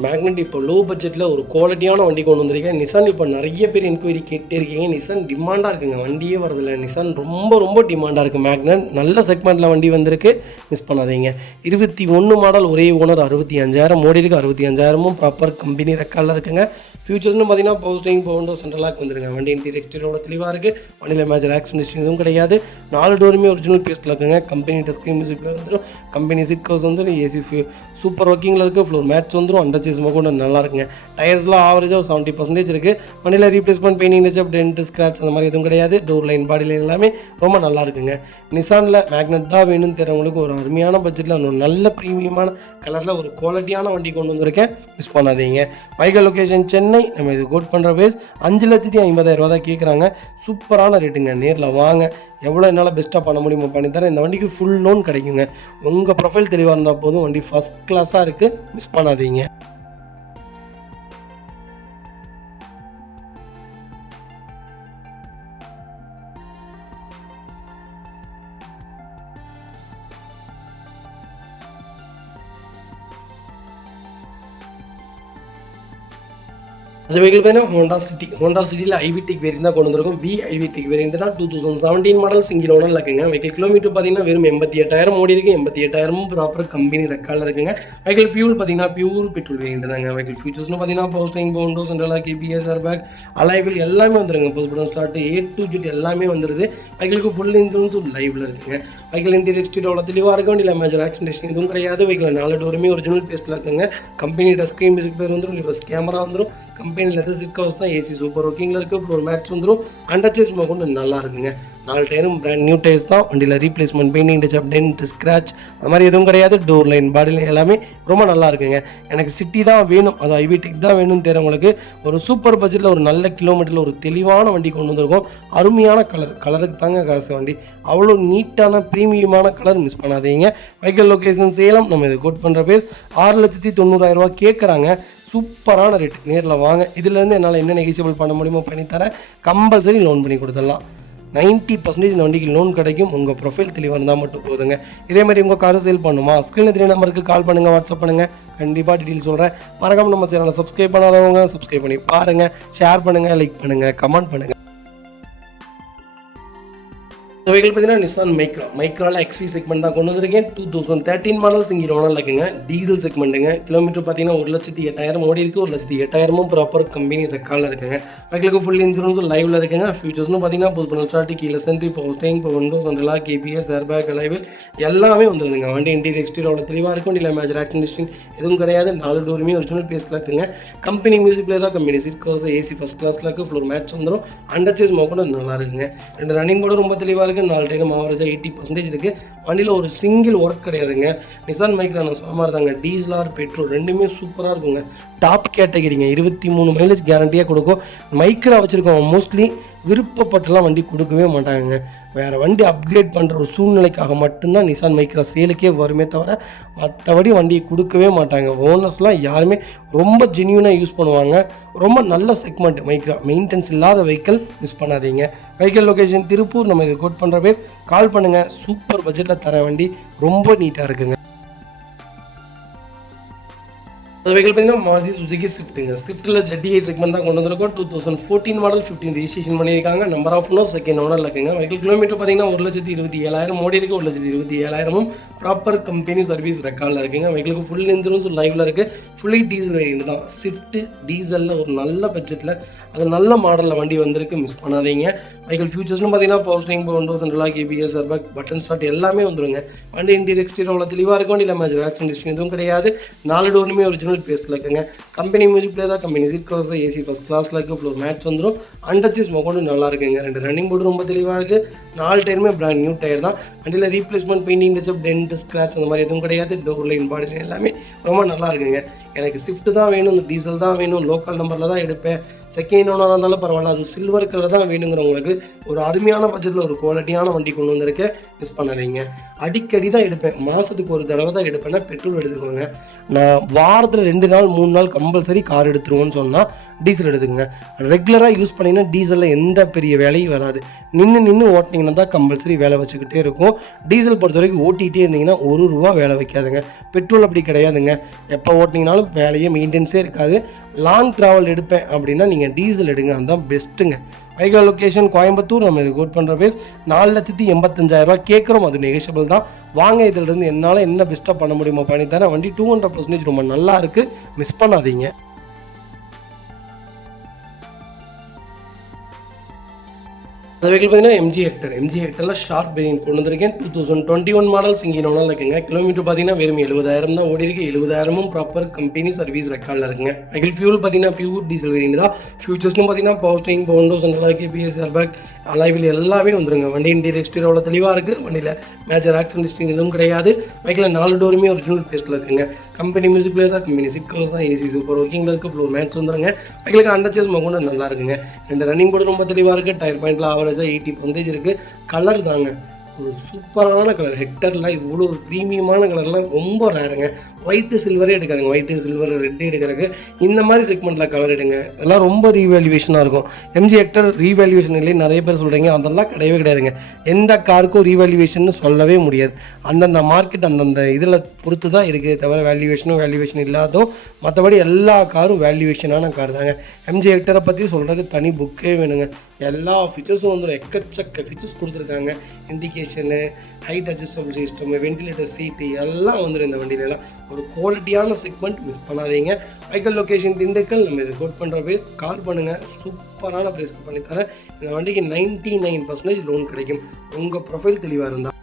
மேக்னெட் இப்போ லோ பட்ஜெட்டில் ஒரு குவாலிட்டியான வண்டி கொண்டு வந்திருக்கேன். நிசான் இப்போ நிறைய பேர் என்கொயரி கேட்டே இருக்கீங்க. நிசான் டிமாண்டாக இருக்குங்க. வண்டியே வரதில்லை. நிசான் ரொம்ப டிமாண்டாக இருக்குது. மேக்னெட் நல்ல செக்மெண்ட்டில் வண்டி வந்திருக்கு. மிஸ் பண்ணாதீங்க. 21 மாடல் ஒரே ஓனர். 65,000 ஓடி இருக்குது. 65,000 ப்ராப்பர் கம்பெனி ரெக்கார்டில் இருக்குங்க. ஃபியூச்சர்ஸ்னு பார்த்தீங்கன்னா பவர் ஸ்டீரிங், பவர் விண்டோ, சென்ட்ரலாக வந்துருங்க. வண்டி இன்டீரியர் எக்ஸ்டீரியரோட தெளிவாக இருக்குது. வண்டியில் மேஜர் ஆக்சிடென்ட் எதுவும் கிடையாது. 4 டோருமே ஒரிஜினல் பேஸ்ட்டில் இருக்குங்க. கம்பெனி டஸ்கிரீன் மியூசிக் வந்துடும். கம்பெனி சீட் கவர்ஸ் வந்துடும். ஏசி சூப்பர் ஒர்க்கிங்கில் இருக்குது. ஃப்ளோர் மேட்ச் வந்துடும். அண்டர்ச்சேஸ் கூட நல்லா இருக்குங்க. டயர்ஸ்லாம் ஆவரேஜாக ஒரு 70% இருக்குது. வண்டியில் replacement, painting touch up, dent, scratch அந்த மாதிரி எதுவும் கிடையாது. டோர் லைன், பாடி லைன் எல்லாமே ரொம்ப நல்லா இருக்குங்க. நிசானில் மேக்னெட் தான் வேணும்னு தெரிறவங்களுக்கு ஒரு அருமையான பட்ஜெட்டில் ஒரு நல்ல ப்ரீமியமான கலரில் ஒரு குவாலிட்டியான வண்டி கொண்டு வந்திருக்கேன். மிஸ் பண்ணாதீங்க. Vehicle location Chennai. நம்ம இது கோட் பண்ணுற பேஸ் 5,50,000 தான் கேட்குறாங்க. சூப்பரான ரேட்டுங்க. நேரில் வாங்க. எவ்வளோ என்னால் பெஸ்ட்டாக பண்ண முடியுமோ பண்ணித்தரேன். இந்த வண்டிக்கு ஃபுல் லோன் கிடைக்குங்க. உங்கள் ப்ரொஃபைல் தெளிவாக இருந்தால் போதும். வண்டி ஃபஸ்ட் கிளாஸாக இருக்குது. மிஸ் பண்ணாதீங்க. அது வெஹிக்கிள் பார்த்தீங்கன்னா ஹோண்டா சிட்டியில் ஐவிடெக் வேரியன்ட் தான் கொண்டு வந்திருக்கும். ஐவிடெக் வேரியன்ட் தான். 2017 மாடல் சிங்கிள் ஓனர் இருக்குங்க. வெஹிக்கிள் கிலோமீட்டர் பார்த்தீங்கன்னா வெறும் 88,000 ஓடி இருக்குது. 88,000 ப்ராப்பர் கம்பெனி ரெக்கார்டில் இருக்குங்க. வெஹிக்கிள் ஃபியூல் பார்த்தீங்கன்னா பியூர் பெட்ரோல் வேரியன்ட் தாங்க. வெஹிக்கிள் ஃபியூச்சர்ஸ்னு பார்த்தீங்கன்னா பவர் ஸ்டீரிங், பவர் விண்டோ, சென்ட்ரலாக, கேபிஎஸ், ஏர்பேக், அலைவில் எல்லாமே வந்துருங்க. First button start A to Z எல்லாமே வந்துடுது. வெஹிக்கிளுக்கு ஃபுல் இன்சூரன்ஸும் லைவில் இருக்குங்க. வெஹிக்கிள் இன்டீரியர் எக்ஸ்டீரியர் அவ்வளோ தெளிவாக இருக்கும். இல்லை மேஜர் ஆக்சிடென்ட் எதுவும் கிடையாது. வெஹிக்கிள் 4 டோருமே ஒரிஜினல் பேஸ்ட்டில் இருக்குங்க. கம்பெனி டஸ்கிரீன் மியூசிக் பிளேயர் வந்துடும். ரிவர்ஸ் கேமரா வந்துடும். கம்பெனி லெதர் சீட் கவர்ஸ் தான். ஏசி சூப்பர் ஒர்க்கிங்கில் இருக்குது. ஃப்ளோர் மேட்ஸ் வந்துடும். அண்டர்ச்சேஸ் கொண்டு நல்லா இருக்குங்க. 4 டயரும் பிராண்ட் நியூ டயர்ஸ் தான். வண்டியில் replacement, painting touch, dent, scratch அது மாதிரி எதுவும் கிடையாது. டோர் லைன், பாடி லைன் எல்லாமே ரொம்ப நல்லா இருக்குங்க. எனக்கு சிட்டி தான் வேணும், அது ஐவிடெக் தான் வேணும்னு தெரியுறவங்களுக்கு ஒரு சூப்பர் பட்ஜெட்டில் ஒரு நல்ல கிலோமீட்டரில் ஒரு தெளிவான வண்டி கொண்டு வந்திருக்கோம். அருமையான கலருக்கு தாங்க காசு வண்டி. அவ்வளோ நீட்டான ப்ரீமியமான கலர், மிஸ் பண்ணாதீங்க. Vehicle location Salem. நம்ம இதை கோட் பண்ணுற பேஸ் 6,90,000 கேட்குறாங்க. சூப்பரான ரேட். நேரில் வாங்க. இதுலேருந்து என்னால் என்ன நெகிஷியபிள் பண்ண முடியுமோ பண்ணித்தரேன். கம்பல்சரி லோன் பண்ணி கொடுத்துடலாம். 90% இந்த வண்டிக்கு லோன் கிடைக்கும். உங்கள் ப்ரொஃபைல் தெளிவாக இருந்தால் மட்டும் போதுங்க. இதே மாதிரி உங்கள் காரை சேல் பண்ணுமா, ஸ்க்ரீனில் 3 நம்பருக்கு கால் பண்ணுங்கள், வாட்ஸ்அப் பண்ணுங்கள். கண்டிப்பாக டீட்டெயில் சொல்கிறேன். மறக்காமல் நம்ம சேனலை சப்ஸ்கிரைப் பண்ணாதவங்க சப்ஸ்கிரைப் பண்ணி பாருங்கள். ஷேர் பண்ணுங்கள், லைக் பண்ணுங்கள், கமெண்ட் பண்ணுங்கள். இந்த வெஹிக்கிள் பார்த்தீங்கன்னா நிசான் மைக்ராவில் எக்ஸ்வி செக்மெண்ட் தான் கொண்டு வந்திருக்கேன். 2013 மாடல் சிங்கிள் ஓனரில் இருக்குங்க. டீசல் செக்மெண்ட்டுங்க. கிலோமீட்டர் பார்த்தீங்கன்னா 1,08,000 ஓடி இருக்குது. 1,08,000 ப்ராப்பர் கம்பெனி ரெக்கார்டில் இருக்குங்க. வெஹிக்கிளுக்கு ஃபுல் இன்சூரன்ஸும் லைவில் இருக்குங்க. ஃபியூச்சர்ஸ்னு பார்த்தீங்கன்னா புது பண்ண ஸ்டார்ட், கீழே சென்ட்ரி, பவர் ஸ்டேரிங், இப்போ விண்டோஸ், சென்ட்ரலா, கேபிஎஸ், ஏர்பேக், அலைவில் எல்லாமே வந்துருந்துங்க. வண்டி இன்டீரியர் எக்ஸ்டீரியர் அவ்வளோ தெளிவாக இருக்கும். இல்லை மேஜர் ஆக்சிடென்ட் எதுவும் கிடையாது. 4 டோருமே ஒரிஜினல் பேஸ்ல இருக்குங்க. கம்பெனி மியூசிக் பிளேயர் தான். Company seat covers, AC first கிளாஸில் இருக்குது. ஃப்ளோர் மேட்ச் வந்துடும். அண்டர்ச்சேஸ் கூட நல்லா இருக்குங்க. 2 ரன்னிங் போர்டு ரொம்ப தெளிவாக இருக்குது. 4 டயரும் ஆவரேஜாக 80% இருக்குது. வண்டியில் ஒரு சிங்கிள் ஒர்க் கிடையாதுங்க. நிசான் மைக்ரா நான் சொன்ன மாதிரி தாங்க. டீசல் ஆர் பெட்ரோல் ரெண்டுமே சூப்பராக இருக்குங்க. டாப் கேட்டகிரிங்க. 23 மைலேஜ் கேரண்டியாக கொடுக்கும். மைக்ரா வச்சுருக்கோம். மோஸ்ட்லி விருப்பப்பட்டெல்லாம் வண்டி கொடுக்கவே மாட்டாங்க. வேறு வண்டி அப்கிரேட் பண்ணுற ஒரு சூழ்நிலைக்காக மட்டும்தான் நிசான் மைக்ரா சேலுக்கே வருமே தவிர மற்றபடி வண்டியை கொடுக்கவே மாட்டாங்க. ஓனர்ஸ்லாம் யாருமே ரொம்ப ஜென்யூனாக யூஸ் பண்ணுவாங்க. ரொம்ப நல்ல செக்மெண்ட் மைக்ரா. மெயின்டெனன்ஸ் இல்லாத வெஹிக்கிள், மிஸ் பண்ணாதீங்க. Vehicle location Tiruppur. நம்ம இதை கோட் பண்ணுற பேர் கால் பண்ணுங்கள். சூப்பர் பட்ஜெட்டில் தர வண்டி ரொம்ப நீட்டாக இருக்குங்க. அது வெஹிக்கிள் பார்த்தீங்கன்னா மாருதி சுசுகி ஸ்விஃப்ட்டுங்க. ஸ்விஃப்ட்டில் ஜெட்டிஐ செக்மெண்ட் தான் கொண்டு வந்திருக்கோம். 2014 மாடல் 15 ரெஜிஸ்ட்ரேஷன் பண்ணியிருக்காங்க. நம்பர் ஆஃப் ஓனர் செகண்ட் ஓனரில் இருக்குங்க. வெஹிக்கிள் கிலோமீட்டர் பார்த்தீங்கன்னா 1,27,000 ஓடி இருக்குது. 1,27,000 ப்ராப்பர் கம்பெனி சர்வீஸ் ரெக்கார்டில் இருக்குங்க. வெஹிக்கிளுக்கு ஃபுல் இன்சூரன்ஸ் லைவில் இருக்குது. ஃபுல்லி டீசல் வேரியன்ட் தான். ஸ்விஃப்ட் டீசலில் ஒரு நல்ல பட்ஜெட்டில் அது நல்ல மாடலில் வண்டி வந்திருக்கு, மிஸ் பண்ணாதீங்க. வெஹிக்கிள் ஃபியூச்சர்ஸ்னு பார்த்தீங்கன்னா பவர் ஸ்டேரிங், விண்டோஸ், சென்ட்ரலா, கேபிஎஸ், ஏர்பேக், பட்டன் ஸ்டார்ட் எல்லாமே வந்துருங்க. வண்டி இன்டீரியர் எக்ஸ்டீரியர் அவ்வளோ தெளிவாக இருக்கும். இல்லை மேஜர் ஆக்சிடென்ட் எதுவும் கிடையாது. 4 டோருமே ஒரிஜினல் பேஸ்ல இருக்குங்க. கம்பெனி மியூசிக் பிளேயர் தான். Company seat covers, AC first கிளாஸில் இருக்குது. ஃப்ளோர் மேட்ச் வந்துடும். அண்டர்ச்சேஸ் கொண்டு நல்லா இருக்குங்க. 2 ரன்னிங் போர்டு ரொம்ப தெளிவாக இருக்குது. 4 டயருமே பிராண்ட் நியூ டயர் தான். வண்டியில் replacement, painting touch, dent, scratch அந்த மாதிரி எதுவும் கிடையாது. டோர் லைன், பாடி லைன் எல்லாமே ரொம்ப நல்லா இருக்குங்க. எனக்கு ஸ்விஃப்ட் தான் வேணும், டீசல் தான் வேணும், லோக்கல் நம்பரில் தான் எடுப்பேன், செகண்ட் ஓனராக இருந்தாலும் பரவாயில்ல, அது சில்வர் கலர் தான் வேணுங்கிறவங்களுக்கு ஒரு அருமையான பட்ஜெட்டில் ஒரு குவாலிட்டியான வண்டி கொண்டு வந்திருக்கேன், மிஸ் பண்ணாதீங்க. அடிக்கடி தான் எடுப்பேன், மாதத்துக்கு ஒரு தடவை தான் எடுப்பேன்னா பெட்ரோல் எடுத்துக்கோங்க. நான் வாரத்தில் 2 நாள் 3 நாள் கம்பல்சரி கார் எடுத்துருவோன்னு சொன்னால் டீசல் எடுத்துக்கோங்க. ரெகுலராக யூஸ் பண்ணிங்கன்னா டீசலில் எந்த பெரிய வேலையும் வராது. நின்று ஓட்டினீங்கன்னா தான் கம்பல்சரி வேலை வச்சுக்கிட்டே இருக்கும். டீசல் பொறுத்த வரைக்கும் ஓட்டிகிட்டே இருந்தீங்கன்னா ₹1 வேலை வைக்காதுங்க. பெட்ரோல் அப்படி கிடையாதுங்க. எப்போ ஓட்டினீங்கனாலும் வேலையே மெயின்டெனன்ஸே இருக்காது. லாங் ட்ராவல் எடுப்பேன் அப்படின்னா நீங்கள் டீசல் எடுங்க, அதுதான் பெஸ்ட்டுங்க. Vehicle location Coimbatore. நம்ம இது கோட் பண்ணுற பேஸ் 4,85,000 கேட்குறோம். அது நெகோஷியபிள் தான். வாங்க, இதிலிருந்து என்னால் என்ன பெஸ்ட்டாக பண்ண முடியுமோ பண்ணித்தரேன். வண்டி 200% ரொம்ப நல்லா இருக்குது, மிஸ் பண்ணாதீங்க. அந்த வெஹிக்கிள் பார்த்தீங்கன்னா எம்ஜி ஹெக்டரில் ஷார்ப் வேரியன்ட் கொண்டு வந்திருக்கேன். 2021 மாடல் சிங்கிள் ஓனரில் இருக்குங்க. கிலோமீட்டர் பார்த்தீங்கன்னா வெறும் 70,000 தான் ஓடி இருக்குது. 70,000 ப்ராப்பர் கம்பெனி சர்வீஸ் ரெக்கார்டில் இருக்குங்க. வெஹிக்கிள் ஃபியூல் பார்த்தீங்கன்னா பியூர் டீசல் வேரியன்ட் தான். ஃபியூச்சர்ஸ்னு பார்த்தீங்கன்னா பவர் ஸ்டேரிங், விண்டோஸ், சென்ட்ரலா, கேபிஎஸ், ஏர்பேக், அலைவில் எல்லாமே வந்துருங்க. வண்டி இன்டீரியர் எக்ஸ்டீரியர் அவ்வளோ தெளிவாக இருக்குது. வண்டியில் மேஜர் ஆக்சிடென்ட் எதுவும் கிடையாது. வெஹிக்கில் 4 டோருமே ஒரிஜினல் பேஸ்ட்டில் இருக்குங்க. கம்பெனி மியூசிக் பிளேயர் தான். கம்பெனி சீட் கவர்ஸ் தான். ஏசி சூப்பர் ஒர்க்கிங்கில் இருக்குது. ஃப்ளோர் மேட்ச் வந்துருங்க. வெஹிக்கிலுக்கு அண்டர்ச்சேஸ் கொண்டு நல்லா இருக்குங்க. 2 ரன்னிங் போர்டு ரொம்ப தெளிவாக இருக்குது. டயர் பாயிண்டில் ஆவரேஜாக 80% இருக்குது. கலர் தாங்க ஒரு சூப்பரான கலர். ஹெக்டரில் இவ்வளோ ஒரு ப்ரீமியமான கலர்லாம் ரொம்ப ரேருங்க. ஒயிட்டு சில்வரே எடுக்காதுங்க. ஒயிட்டு சில்வர் ரெட்டு எடுக்கிறதுக்கு இந்த மாதிரி செக்மெண்ட்டில் கலர் எடுங்க. இதெல்லாம் ரொம்ப ரீவேல்யூவேஷனாக இருக்கும். எம்ஜி ஹெக்டர் ரீவேல்யூவேஷன் இல்லையே நிறைய பேர் சொல்கிறீங்க, அதெல்லாம் கிடையவே கிடையாதுங்க. எந்த காருக்கும் ரீவேல்யூவேஷன் சொல்லவே முடியாது. அந்தந்த மார்க்கெட் அந்தந்த இதில் பொறுத்து தான் இருக்குது தவிர வேல்யூவேஷன் இல்லாததும் மற்றபடி எல்லா காரும் வேல்யூவேஷனான கார் தாங்க. எம்ஜி ஹெக்டரை பற்றி சொல்கிறதுக்கு தனி புக்கே வேணுங்க. எல்லா ஃபீச்சர்ஸும் வந்துடும். எக்கச்சக்க ஃபீச்சர்ஸ் கொடுத்துருக்காங்க. Indication, height adjustable system, ventilator seat எல்லாம் வந்துடும் இந்த வண்டியிலலாம். ஒரு குவாலிட்டியான செக்மெண்ட், மிஸ் பண்ணாதீங்க. Vehicle location Dindigul. நம்ம இதை கோட் பண்ணுற ப்ரைஸ் கால் பண்ணுங்கள். சூப்பரான ப்ரைஸ்க்கு பண்ணித்தரேன். இந்த வண்டிக்கு 99% லோன் கிடைக்கும் உங்கள் ப்ரொஃபைல் தெளிவாக இருந்தால்.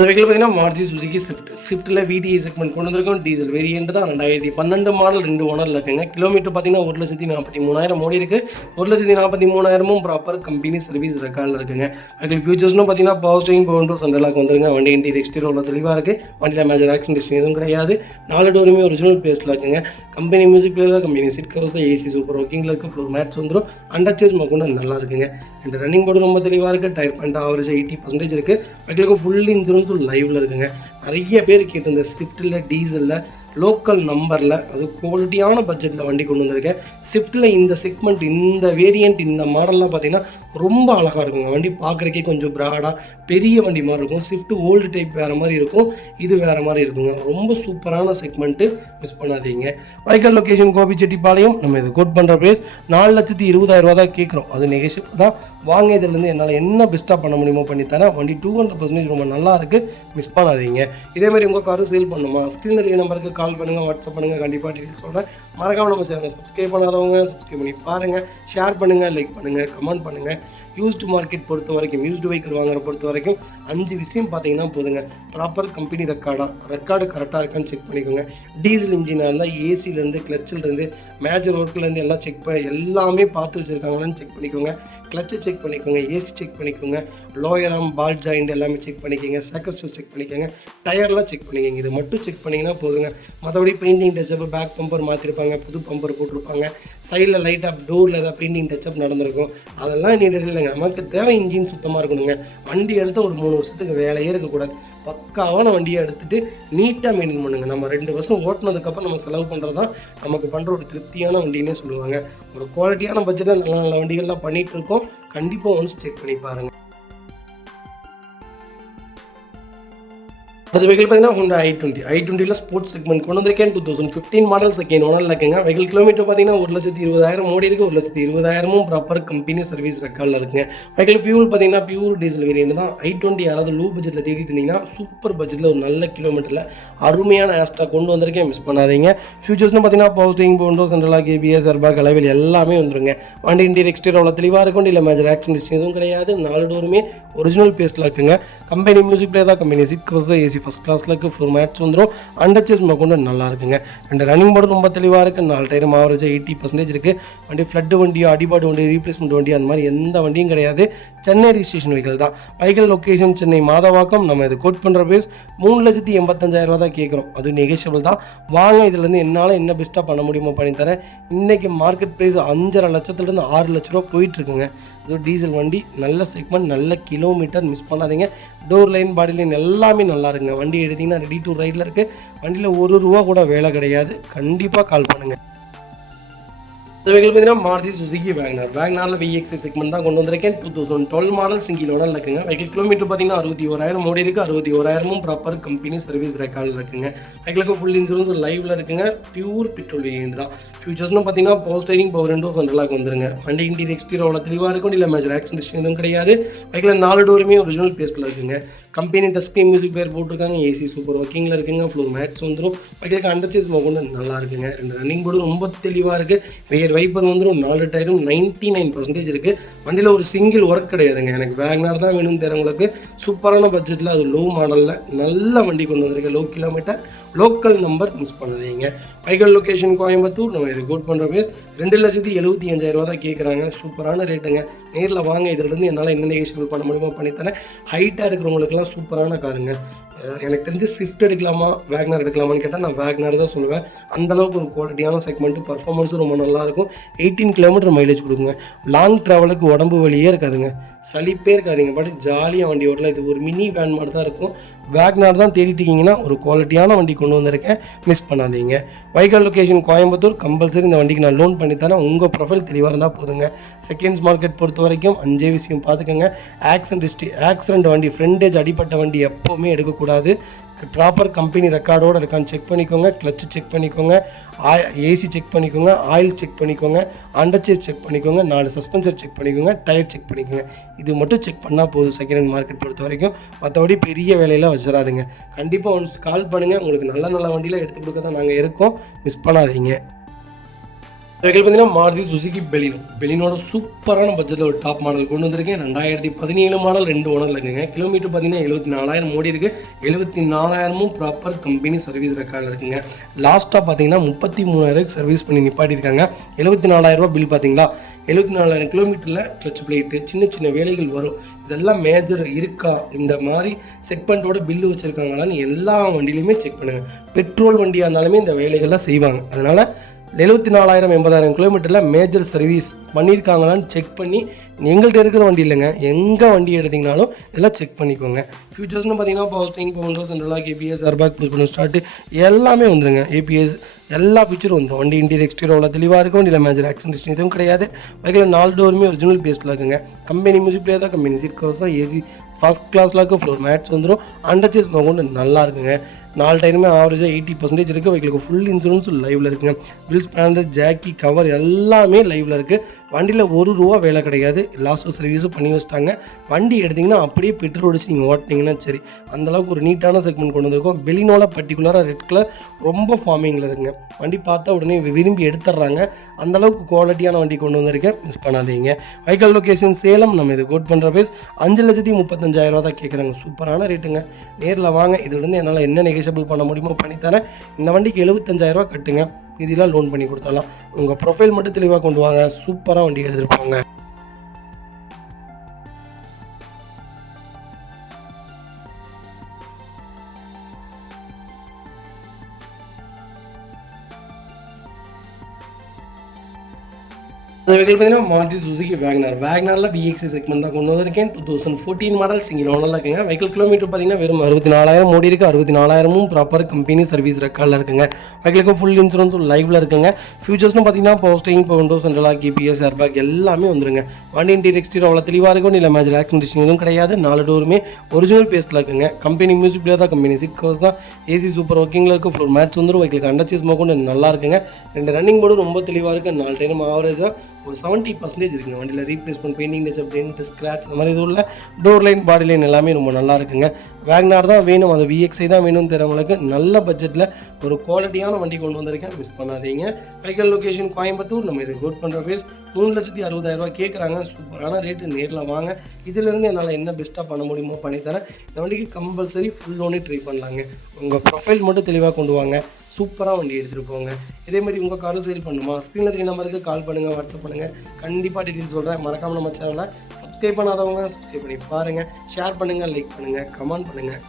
அது வெஹிக்கிள் பார்த்தீங்கன்னா மாருதி சுசுகி ஸ்விஃப்ட்டில் VDI செக்மெண்ட் கொண்டு வந்திருக்கோம். டீசல் வேரியன்ட் தான். 2012 மாடல், 2 ஓனரில் இருக்குங்க. கிலோமீட்டர் பார்த்தீங்கன்னா 1,43,000 ஓடி இருக்குது. 1,43,000 ப்ராப்பர் கம்பெனி சர்வீஸ் ரெக்கார்டில் இருக்குங்க. வெஹிக்கிள் ஃபியூச்சர்ஸ்னு பார்த்தீங்கன்னா power steering, power window, central lock வந்துருங்க. வண்டி இன்டீரியர் எக்ஸ்டீரியர் உள்ள தெளிவாக இருக்குது. வண்டியில் மேஜர் ஆக்சிடென்ட் எதுவும் கிடையாது. 4 டோருமே ஒரிஜினல் பேஸ்ட்டில் இருக்குங்க. கம்பெனி மியூசிக் பிளேயர் தான், company seat covers, AC super ஒர்க்கிங்கில் இருக்குது. ஃப்ளோர் மேட்ஸ் வந்துடும். அண்டர்ச்சேஸ் மொக்கொண்டு நல்லா இருக்குங்க. இந்த ரன்னிங் போர்டு ரொம்ப தெளிவாக இருக்குது. டயர் பாயிண்ட் ஆவரேஜ் 80% இருக்குது. வெஹிக்கிளுக்கு ஃபுல் இன்சூரன்ஸும் லைவில் இருக்குங்க. நிறைய பேர் கேட்டிருந்த ஸ்விஃப்ட்டில் டீசலில் லோக்கல் நம்பரில் அது குவாலிட்டியான பட்ஜெட்டில் வண்டி கொண்டு வந்திருக்கேன். ஸ்விஃப்ட்டில் இந்த செக்மெண்ட், இந்த வேரியண்ட், இந்த மாடல்லாம் பார்த்தீங்கன்னா ரொம்ப அழகாக இருக்குங்க. வண்டி பார்க்குறக்கே கொஞ்சம் ப்ராடாக பெரிய வண்டி மாதிரி இருக்கும். ஸ்விஃப்ட் ஓல்டு டைப் வேறு மாதிரி இருக்கும், இது வேறு மாதிரி இருக்குங்க. ரொம்ப சூப்பரான செக்மெண்ட்டு, மிஸ் பண்ணாதீங்க. Vehicle location Gobichettipalayam. நம்ம இது கோட் பண்ணுற ப்ரைஸ் 4,20,000 தான் கேட்குறோம். அது நெகோஷியபிள் தான். வாங்க, இதிலேருந்து என்னால் என்ன பெஸ்ட்டாக பண்ண முடியுமோ பண்ணித்தரேன். வண்டி 200% ரொம்ப நல்லா இருக்குது, மிஸ் பண்ணாதீங்க. இதேமாதிரி உங்கள் காரும் சேல் பண்ணுமா? ஸ்க்ரீனில் தெரிய நம்பருக்கு கால் பண்ணுங்கள், வாட்ஸ்அப் பண்ணுங்கள். கண்டிப்பாக டீட்டெயில்ஸ் சொல்கிறேன். மறக்காமல் நம்ம சேனலை சப்ஸ்கிரைப் பண்ணாதவங்க சப்ஸ்கிரைப் பண்ணி பாருங்கள். ஷேர் பண்ணுங்கள், லைக் பண்ணுங்கள், கமெண்ட் பண்ணுங்கள். யூஸ்டு மார்க்கெட் பொறுத்த வரைக்கும், யூஸ்டு வெஹிக்கிள் வாங்குற பொறுத்த வரைக்கும் 5 விஷயம் பார்த்தீங்கன்னா போதுங்க. ப்ராப்பர் கம்பெனி ரெக்கார்டு கரெக்டாக இருக்கான்னு செக் பண்ணிக்கோங்க. டீசல் இன்ஜினாக இருந்தால் ஏசிலேருந்து, கிளச்சிலேருந்து, மேஜர் ஒர்க்லேருந்து எல்லாம் எல்லாமே பார்த்து வச்சுருக்காங்களான்னு செக் பண்ணிக்கோங்க. கிளச்சை செக் பண்ணிக்கோங்க, ஏசி செக் பண்ணிக்கோங்க, லோயராம் பால் ஜாயிண்ட் எல்லாமே செக் பண்ணிக்கோங்க, சேக்கப்ஸ் செக் பண்ணிக்கோங்க, டயர்லாம் செக் பண்ணிக்கோங்க. இது மட்டும் செக் பண்ணிங்கன்னா போதுங்க. மற்றபடி பெயிண்டிங் டச்சப், பேக் பம்பர் மாற்றிருப்பாங்க, புது பம்பர் போட்டிருப்பாங்க, சைடில் லைட்டாக டோரில் ஏதாவது பெயிண்டிங் டச்சப் நடந்திருக்கும். அதெல்லாம் நீட்டே இல்லைங்க. நமக்கு தேவை இன்ஜின் சுத்தமாக இருக்கணுங்க. வண்டி எடுத்து ஒரு 3 வருஷத்துக்கு வேலையே இருக்கக்கூடாது. பக்காவான வண்டியை எடுத்துகிட்டு நீட்டாக மெயின்டைன் பண்ணுங்க. நம்ம 2 வருஷம் ஓட்டினதுக்கப்புறம் நம்ம செலவு பண்ணுறது தான் நமக்கு பண்ணுற ஒரு திருப்தியான வண்டினே சொல்லுவாங்க. ஒரு குவாலிட்டியான பட்ஜெட்டில் நல்ல நல்ல வண்டிகள்லாம் பண்ணிகிட்டு இருக்கோம். கண்டிப்பாக ஒன்ஸ் செக் பண்ணி பாருங்கள். அது வெஹிக்கிள் பார்த்தீங்கன்னா Honda i20 ஸ்போர்ட்ஸ் செக்மெண்ட் கொண்டு வந்திருக்கேன். 2015 மாடல், செகண்ட் ஓனரில் இருக்குங்க. வெஹிக்கிள் கிலோமீட்டர் பார்த்தீங்கன்னா 1,20,000 ஓடி இருக்குது. 1,20,000 ப்ராப்பர் கம்பெனி சர்வீஸ் ரெக்கார்டில் இருக்குங்க. வெஹிக்கிள் ஃபியூல் பார்த்தீங்கன்னா பியூர் டீசல் வேரியன்ட் தான். i20 யாராவது லோ பட்ஜெட்டில் தேடிட்டு இருந்தீங்கன்னா சூப்பர் பட்ஜெட்டில் ஒரு நல்ல கிலோமீட்டரில் அருமையான ஆஸ்டா கொண்டு வந்திருக்கேன், மிஸ் பண்ணாதீங்க. ஃபியூச்சர்ஸ்னு பார்த்தீங்கன்னா power steering, power window, central lock, ABS, airbag, alloy wheel எல்லாமே வந்துருங்க. வண்டி இன்டீரியர் எக்ஸ்டீரியர் அவ்வளோ தெளிவாக இருக்கும். இல்லை மேஜர் ஆக்சிடென்ட் எதுவும் கிடையாது. 4 டோருமே ஒரிஜினல் பேஸ்ட்டில் இருக்குங்க. கம்பெனி மியூசிக் பிளேயர் தான், company seat covers, AC first கிளாஸில் இருக்குது. ஃப்ளோர் மேட்ஸ் வந்துடும். அண்டர்ச்சேஸ் கொண்டு நல்லா இருக்குங்க. 2 ரன்னிங் போர்டு ரொம்ப தெளிவாக இருக்குது. 4 டயரும் ஆவரேஜ் 80% இருக்குது. வண்டி ஃப்ளட் வண்டியோ, அடிபாடு வண்டி, ரீப்ளேஸ்மெண்ட் வண்டி அந்த மாதிரி எந்த வண்டியும் கிடையாது. சென்னை ரிஜிஸ்ட்ரேஷன் வெஹிக்கிள் தான். Vehicle location Chennai Madhavakkam. நம்ம இது கோட் பண்ணுற ப்ரைஸ் 3,85,000 தான் கேட்குறோம். அது நெகோஷியபிள் தான். வாங்க, இதுலேருந்து என்னால் என்ன பெஸ்ட்டாக பண்ண முடியுமோ பண்ணி தரேன். இன்றைக்கி மார்க்கெட் ப்ரைஸ் 5.5 லட்சத்துலேருந்து 6 லட்ச ரூபா போயிட்டுருக்குங்க. இது டீசல் வண்டி, நல்ல செக்மெண்ட், நல்ல கிலோமீட்டர், மிஸ் பண்ணாதீங்க. டோர் லைன், பாடி லைன் எல்லாமே நல்லா இருக்குங்க. வண்டி எடுத்திங்கன்னா ரெடி டு ரைடில் இருக்குது. வண்டியில் ₹1 கூட வேலை கிடையாது. கண்டிப்பாக கால் பண்ணுங்கள். இந்த வெஹிக்கிள் பார்த்தீங்கன்னா மாருதி சுசுகி வேகனாரில் VXI செக்மெண்ட் தான் கொண்டு வந்திருக்கேன். 2012 மாடல், சிங்கிள் ஓனர் இருக்குங்க. வெஹிக்கிள் கிலோமீட்டர் பார்த்தீங்கன்னா 61,000 ஓடி இருக்குது. 61,000 ப்ராப்பர் கம்பெனி சர்வீஸ் ரெக்கார்டில் இருக்குங்க. வெஹிக்கிளுக்கு ஃபுல் இன்சூரன்ஸ் லைவில் இருக்குங்க. பியூர் பெட்ரோல் வேரியன்ட் தான். ஃபியூச்சர்ஸ்னு பார்த்தீங்கன்னா power steering, power window, central lock வந்துருங்க. வண்டி இன்டீரியர் எக்ஸ்டீரியர் அவ்வளோ தெளிவாக இருக்கும். இல்லை மேஜர் ஆக்சிடென்ட் எதுவும் கிடையாது. வெஹிக்கிள் 4 டோருமே ஒரிஜினல் பேஸ்ட்டில் இருக்குங்க. Company touch screen music player போட்டிருக்காங்க. AC சூப்பர் ஒர்க்கிங்கில் இருக்குங்க. ஃப்ளோர் மேட்ஸ் வந்துடும். வெஹிக்கிளுக்கு அண்டர்ச்சேஸ் கொண்டு நல்லா இருக்குங்க. 2 ரன்னிங் போர்டு ரொம்ப தெளிவாக இருக்குது. ரியர் வைப்பர் வந்துடும். 4 டயரும் 99% இருக்குது. வண்டியில் ஒரு சிங்கிள் ஒர்க் கிடையாதுங்க. எனக்கு வேகனார் தான் வேணும்னு தரவங்களுக்கு சூப்பரான பட்ஜெட்டில், அது லோ மாடலில் நல்ல வண்டி கொண்டு வந்திருக்கு. Low kilometer, local number, miss பண்ணாதீங்க. Vehicle location Coimbatore. நம்ம இது கோட் பண்ணுற ப்ரைஸ் 2,75,000 தான் கேட்குறாங்க. சூப்பரான ரேட்டுங்க. நேரில் வாங்க, இதிலிருந்து என்னால் என்ன நெகோஷியபிள் பண்ண முடியுமோ பண்ணித்தரேன். ஹைட்டாக இருக்கிறவங்களுக்குலாம் சூப்பரான காருங்க. எனக்கு தெரிஞ்சு ஸ்விஃப்ட் எடுக்கலாமா, வேகனார் எடுக்கலாமான்னு கேட்டால் நான் வேகனார் தான் சொல்லுவேன். அந்தளவுக்கு ஒரு குவாலிட்டியான செக்மெண்ட்டு, பர்ஃபார்மன்ஸும் ரொம்ப நல்லாயிருக்கும். 18 கிலோமீட்டர் மைலேஜ் கொடுக்குங்க. லாங் ட்ராவலுக்கு உடம்பு வலியே இருக்காதுங்க, சளிப்பே இருக்காதுங்க. பட் ஜாலியாக வண்டி ஓட்டலாம். இது ஒரு மினி வேன் மாதிரி தான் இருக்கும். வேகனார் தான் தேடிட்டு இருக்கீங்கன்னா ஒரு குவாலிட்டியான வண்டி கொண்டு வந்திருக்கேன், மிஸ் பண்ணாதீங்க. Vehicle location Coimbatore. கம்பல்சரி இந்த வண்டிக்கு நான் லோன் பண்ணித்தரேன். உங்கள் ப்ரொஃபைல் தெளிவாக இருந்தால் போதுங்க. செகண்ட்ஸ் மார்க்கெட் பொறுத்த வரைக்கும் 5 விஷயம் பார்த்துக்கோங்க. ஆக்சிடென்ட் வண்டி, ஃப்ரண்டேஜ் அடிப்பட்ட வண்டி எப்போவுமே எடுக்கக்கூடாது. ப்ராப்பர் கம்பெனி ரெக்கார்டோடு இருக்கான்னு செக் பண்ணிக்கோங்க. கிளச்சு செக் பண்ணிக்கோங்க, AC செக் பண்ணிக்கோங்க, ஆயில் செக் பண்ணிக்கோங்க, அண்டர்ச்சேஸ் செக் பண்ணிக்கோங்க, 4 சஸ்பென்சர் செக் பண்ணிக்கோங்க, டயர் செக் பண்ணிக்கோங்க. இது மட்டும் செக் பண்ணால் போதும் செகண்ட் ஹேண்ட் மார்க்கெட் பொறுத்த வரைக்கும். மற்றபடி பெரிய வேலையெல்லாம் வச்சிடாதுங்க. கண்டிப்பாக ஒன்ஸ் கால் பண்ணுங்கள். உங்களுக்கு நல்ல நல்ல வண்டியில் எடுத்து கொடுக்க தான் நாங்கள் இருக்கோம், மிஸ் பண்ணாதீங்க. வெஹிக்கிள் பார்த்தீங்கன்னா மாருதி சுசுகி பெலினோட சூப்பரான பட்ஜெட்டில் ஒரு டாப் மாடல் கொண்டு வந்திருக்கேன். 2017 மாடல் 2 ஓனரில் இருக்குங்க. கிலோமீட்டர் பார்த்தீங்கன்னா 74,000 ஓடி இருக்குது. 74,000 ப்ராப்பர் கம்பெனி சர்வீஸ் ரெக்கார்டில் இருக்குங்க. லாஸ்ட்டாக பார்த்தீங்கன்னா 33,000 சர்வீஸ் பண்ணி நிப்பாட்டியிருக்காங்க. 74,000 பில் பார்த்தீங்களா, 74,000 கிலோமீட்டரில் கிளச் பிளேட்டு சின்ன சின்ன வேலைகள் வரும். இதெல்லாம் மேஜர் இருக்கா, இந்த மாதிரி செக்மெண்ட்டோட பில்லு வச்சுருக்காங்களான்னு எல்லா வண்டியிலையுமே செக் பண்ணுங்கள். பெட்ரோல் வண்டியாக இருந்தாலுமே இந்த வேலைகள்லாம் செய்வாங்க. அதனால் 74,000 80,000 கிலோமீட்டரில் மேஜர் சர்வீஸ் பண்ணியிருக்காங்களான்னு செக் பண்ணி, எங்கள்கிட்ட இருக்கிற வண்டி இல்லைங்க, எங்கே வண்டி எடுத்திங்கனாலும் எல்லாம் செக் பண்ணிக்கோங்க. ஃபியூச்சர்ஸ்னு பார்த்தீங்கன்னா power steering, power windows, central ABS, airbag, push button start எல்லாமே வந்துருங்க. ஏபிஎஸ் எல்லா ஃபீச்சரும் வந்துடும். வண்டி இன்டீரியர் எக்ஸ்டீரியர் அவ்வளோ தெளிவாக இருக்கும். வண்டியில் மேஜர் ஆக்சிடென்ட் எதுவும் கிடையாது. பைக்கில் 4 டோருமே ஒரிஜினல் பேஸ்ட்டில் இருக்குங்க. கம்பெனி மியூசிக் பிளேயர் தான், கம்பெனி சீட் கவர்ஸ் தான், ஏசி ஃபஸ்ட் கிளாஸில் இருக்குது. ஃப்ளோர் மேட்ஸ் வந்துடும். அண்டர்ச்சேஸ் கொண்டு நல்லா இருக்குங்க. 4 டைமுமே ஆவரேஜாக 80% இருக்குது. வைக்கிலுக்கு ஃபுல் இன்சூரன்ஸ் லைவில் இருக்குங்க. பில் ஸ்பேண்டர், ஜாக்கி, கவர் எல்லாமே லைவில் இருக்குது. வண்டியில் ₹1 வேலை கிடையாது. லாஸ்ட் சர்வீஸும் பண்ணி வச்சுட்டாங்க. வண்டி எடுத்திங்கன்னா அப்படியே பெட்ரோல் அடிச்சு நீங்கள் ஓட்டினீங்கன்னா சரி, அந்தளவுக்கு ஒரு நீட்டான செக்மெண்ட் கொண்டு வந்திருக்கோம். பெலினோல பர்டிகுலராக ரெட் கலர் ரொம்ப ஃபார்மிங்கில் இருக்குங்க. வண்டி பார்த்தா உடனே விரும்பி எடுத்துடுறாங்க. அந்தளவுக்கு குவாலிட்டியான வண்டி கொண்டு வந்திருக்கேன், மிஸ் பண்ணாதீங்க. வைக்கல் லொக்கேஷன் சேலம். நம்ம இது கோட் பண்ணுற பேஸ் 5,35,000 தான் கேட்குறாங்க. சூப்பரான ரேட்டுங்க. நேரில் வாங்க. இதுலேருந்து என்னால் என்ன நெகோஷியபிள் பண்ண முடியுமோ பண்ணித்தரேன். இந்த வண்டிக்கு 75,000 கட்டுங்க, இதெல்லாம் லோன் பண்ணி கொடுத்தாலாம். உங்கள் ப்ரொஃபைல் மட்டும் தெளிவாக கொண்டு வாங்க, சூப்பராக வண்டி எடுத்துருப்பாங்க. அந்த வெஹிக்கிள் பார்த்தீங்கன்னா மாருதி சுசுகி வேக்னாரில் BX செக்மெண்ட் தான் கொண்டு வந்திருக்கேன். 2014 மாடல் சிங்கிள் ஓனரில் இருக்குங்க. வெஹிக்கிள் கிலோமீட்டர் பார்த்தீங்கன்னா வெறும் 64,000 ஓடி இருக்குது. 64,000 ப்ராப்பர் கம்பெனி சர்வீஸ் ரெக்கார்டில் இருக்குங்க. வெஹிக்கிளுக்கு ஃபுல் இன்சூரன்ஸும் லைவில் இருக்குங்க. ஃபியூச்சர்ஸ்னு பார்த்தீங்கன்னா power steering, power windows, central ABS, airbag எல்லாமே வந்துருங்க. வண்டி இன்டீரியர் எக்ஸ்டீரியர் அவ்வளோ தெளிவாக இருக்கும். இல்லை மேஜர் ஆக்சிடென்ட் எதுவும் கிடையாது. 4 டோருமே ஒரிஜினல் பேஸ்ட்டில் இருக்குங்க. கம்பெனி மியூசிக் பிளேயர் தான், கம்பெனி சீட் கவர்ஸ் தான், ஏசி சூப்பர் ஒர்க்கிங்கில் இருக்குது. ஃப்ளோர் மேட்ச் வந்துடும். வெஹிக்கிளுக்கு அண்டர்ச்சேஸ் கொண்டு நல்லா இருக்குங்க. 2 ரன்னிங் போர்டு ரொம்ப தெளிவாக இருக்குது. 4 டைம் ஆவரேஜாக ஒரு 70% இருக்குங்க. வண்டியில் replacement, painting touch up, dent, scratch அந்த மாதிரி எதுவும் இல்லை. டோர் லைன், பாடி லைன் எல்லாமே ரொம்ப நல்லா இருக்குங்க. வேக்னார் தான் வேணும், அது VXI தான் வேணும்னு தரவங்களுக்கு நல்ல பட்ஜெட்டில் ஒரு குவாலிட்டியான வண்டி கொண்டு வந்திருக்கேன், மிஸ் பண்ணாதீங்க. வைக்கல் லொக்கேஷன் கோயம்புத்தூர். நம்ம இது கோட் பண்ணுற பேஸ் 3,60,000 கேட்குறாங்க. சூப்பரான ரேட்டு. நேரில் வாங்க. இதிலிருந்து என்னால் என்ன பெஸ்ட்டாக பண்ண முடியுமோ பண்ணித்தரேன். இந்த வண்டிக்கு கம்பல்சரி ஃபுல் லோனே ட்ரை பண்ணலாங்க. உங்கள் ப்ரொஃபைல் மட்டும் தெளிவாக கொண்டு வாங்க, சூப்பராக வண்டி எடுத்துகிட்டு போங்க. இதேமாதிரி உங்கள் காரும் சேல் பண்ணுமா, ஸ்க்ரீனில் 3 நம்பருக்கு கால் பண்ணுங்கள், வாட்ஸ்அப் பண்ணுங்கள். கண்டிப்பாக டீட்டெயில் சொல்கிறேன். மறக்காமல் நம்ம சேனலை சப்ஸ்கிரைப் பண்ணாதவங்க சப்ஸ்கிரைப் பண்ணி பாருங்கள். ஷேர் பண்ணுங்கள், லைக் பண்ணுங்கள், கமெண்ட் பண்ணுங்கள்.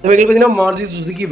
இந்த வெஹிக்கிள் பார்த்தீங்கன்னா மாருதி சுசுகி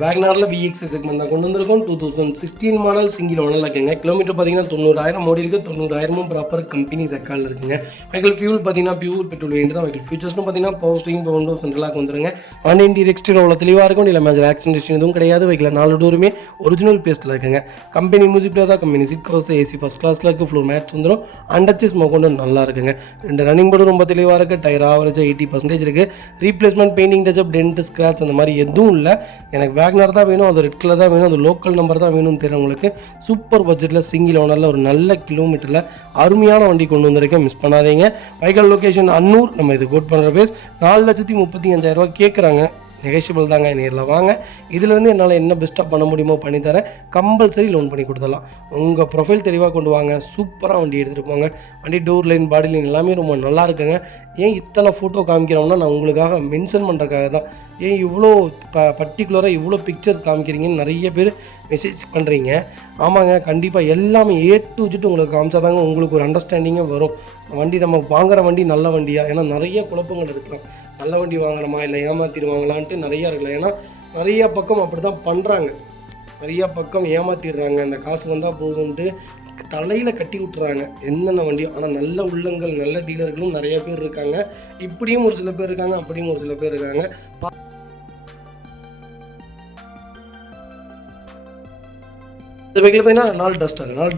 வேக்னாரில் BX செக்மெண்ட் தான் கொண்டு வந்திருக்கோம். 2016 மாடல் சிங்கிள் ஓனரில் இருக்குங்க. கிலோமீட்டர் பார்த்தீங்கன்னா 90,000 ஓடி இருக்குது. 90,000 ப்ராப்பர் கம்பெனி ரெக்கார்டில் இருக்குங்க. வெஹிக்கிள் ஃபியூல் பார்த்தீங்கன்னா பியூர் பெட்ரோல் வேண்டி தான். வெஹிக்கிள் ஃபியூச்சர்ஸ்னு பார்த்தீங்கன்னா பவர் ஸ்டீரிங், பவர் விண்டோஸ், சென்ட்ரலாக வந்துருங்க. வண்டி இன்டீரியர் எக்ஸ்டீரியர் அவ்வளோ தெளிவாக இருக்கும். இல்லை மேஜர் ஆக்சிடென்ட் எதுவும் கிடையாது. வெஹிக்கில் 4 டோருமே ஒரிஜினல் பேஸ்ட்டில் இருக்குங்க. கம்பெனி மியூசிக் பிளேயர் தான், company seat covers, AC first கிளாஸில் இருக்குது. ஃப்ளோர் மேட்ச் வந்துடும். அண்டர்ச்சேஸ் கொண்டு நல்லா இருக்குங்க. 2 ரன்னிங் போர்டு ரொம்ப தெளிவாக இருக்குது. டயர் ஆவரேஜாக 80% இருக்குது. Replacement, painting touch up, dent, scratch அந்த மாதிரி எதுவும் இல்லை. எனக்கு வேக்னார் தான் வேணும், அது ரெட் கலர் தான் வேணும், அது லோக்கல் நம்பர் தான் வேணும்னு தெரியுறவங்களுக்கு சூப்பர் பட்ஜெட்டில் சிங்கிள் ஓனரில் ஒரு நல்ல கிலோமீட்டரில் அருமையான வண்டி கொண்டு வந்திருக்கேன், மிஸ் பண்ணாதீங்க. வைக்கல் லொக்கேஷன் அன்னூர். நம்ம இது கோட் பண்ணுற பேஸ் 4,35,000 கேட்குறாங்க. நெகோஷியபிள் தாங்க. நேரில் வாங்க. இதிலேருந்து என்னால் என்ன பெஸ்ட்டாக பண்ண முடியுமோ பண்ணித்தரேன். கம்பல்சரி லோன் பண்ணி கொடுத்துடலாம். உங்கள் ப்ரொஃபைல் தெளிவாக கொண்டு வாங்க, சூப்பராக வண்டி எடுத்துகிட்டு போங்க. வண்டி டோர் லைன், பாடி லைன் எல்லாமே ரொம்ப நல்லா இருக்குங்க. ஏன் இத்தனை ஃபோட்டோ காமிக்கிறோம்னா நான் உங்களுக்காக மென்ஷன் பண்ணுறதுக்காக தான். ஏன் இவ்வளோ பர்டிகுலராக இவ்வளோ பிக்சர்ஸ் காமிக்கிறீங்கன்னு நிறைய பேர் மெசேஜ் பண்ணுறீங்க. ஆமாங்க, கண்டிப்பாக எல்லாமே A to Z உங்களுக்கு காமிச்சாதாங்க உங்களுக்கு ஒரு அண்டர்ஸ்டாண்டிங்கே வரும். வண்டி நம்ம வாங்குகிற வண்டி நல்ல வண்டியா, ஏன்னா நிறைய குழப்பங்கள் இருக்கலாம். நல்ல வண்டி வாங்குறோமா இல்லை ஏமாற்றிடுவாங்களான்ட்டு நிறையா இருக்கலாம். ஏன்னா நிறையா பக்கம் அப்படி தான் பண்ணுறாங்க. நிறையா பக்கம் ஏமாற்றிடுறாங்க. அந்த காசு வந்தால் போதும்ன்ட்டு தலையில் கட்டி விட்டுறாங்க என்னென்ன வண்டியோ. ஆனால் நல்ல உள்ளங்கள், நல்ல டீலர்களும் நிறைய பேர் இருக்காங்க. இப்படியும் ஒரு சில பேர் இருக்காங்க, அப்படியும் ஒரு சில பேர் இருக்காங்க. பார்த்து இந்த வெஹிக்கிள் பார்த்தீங்கன்னா நாலு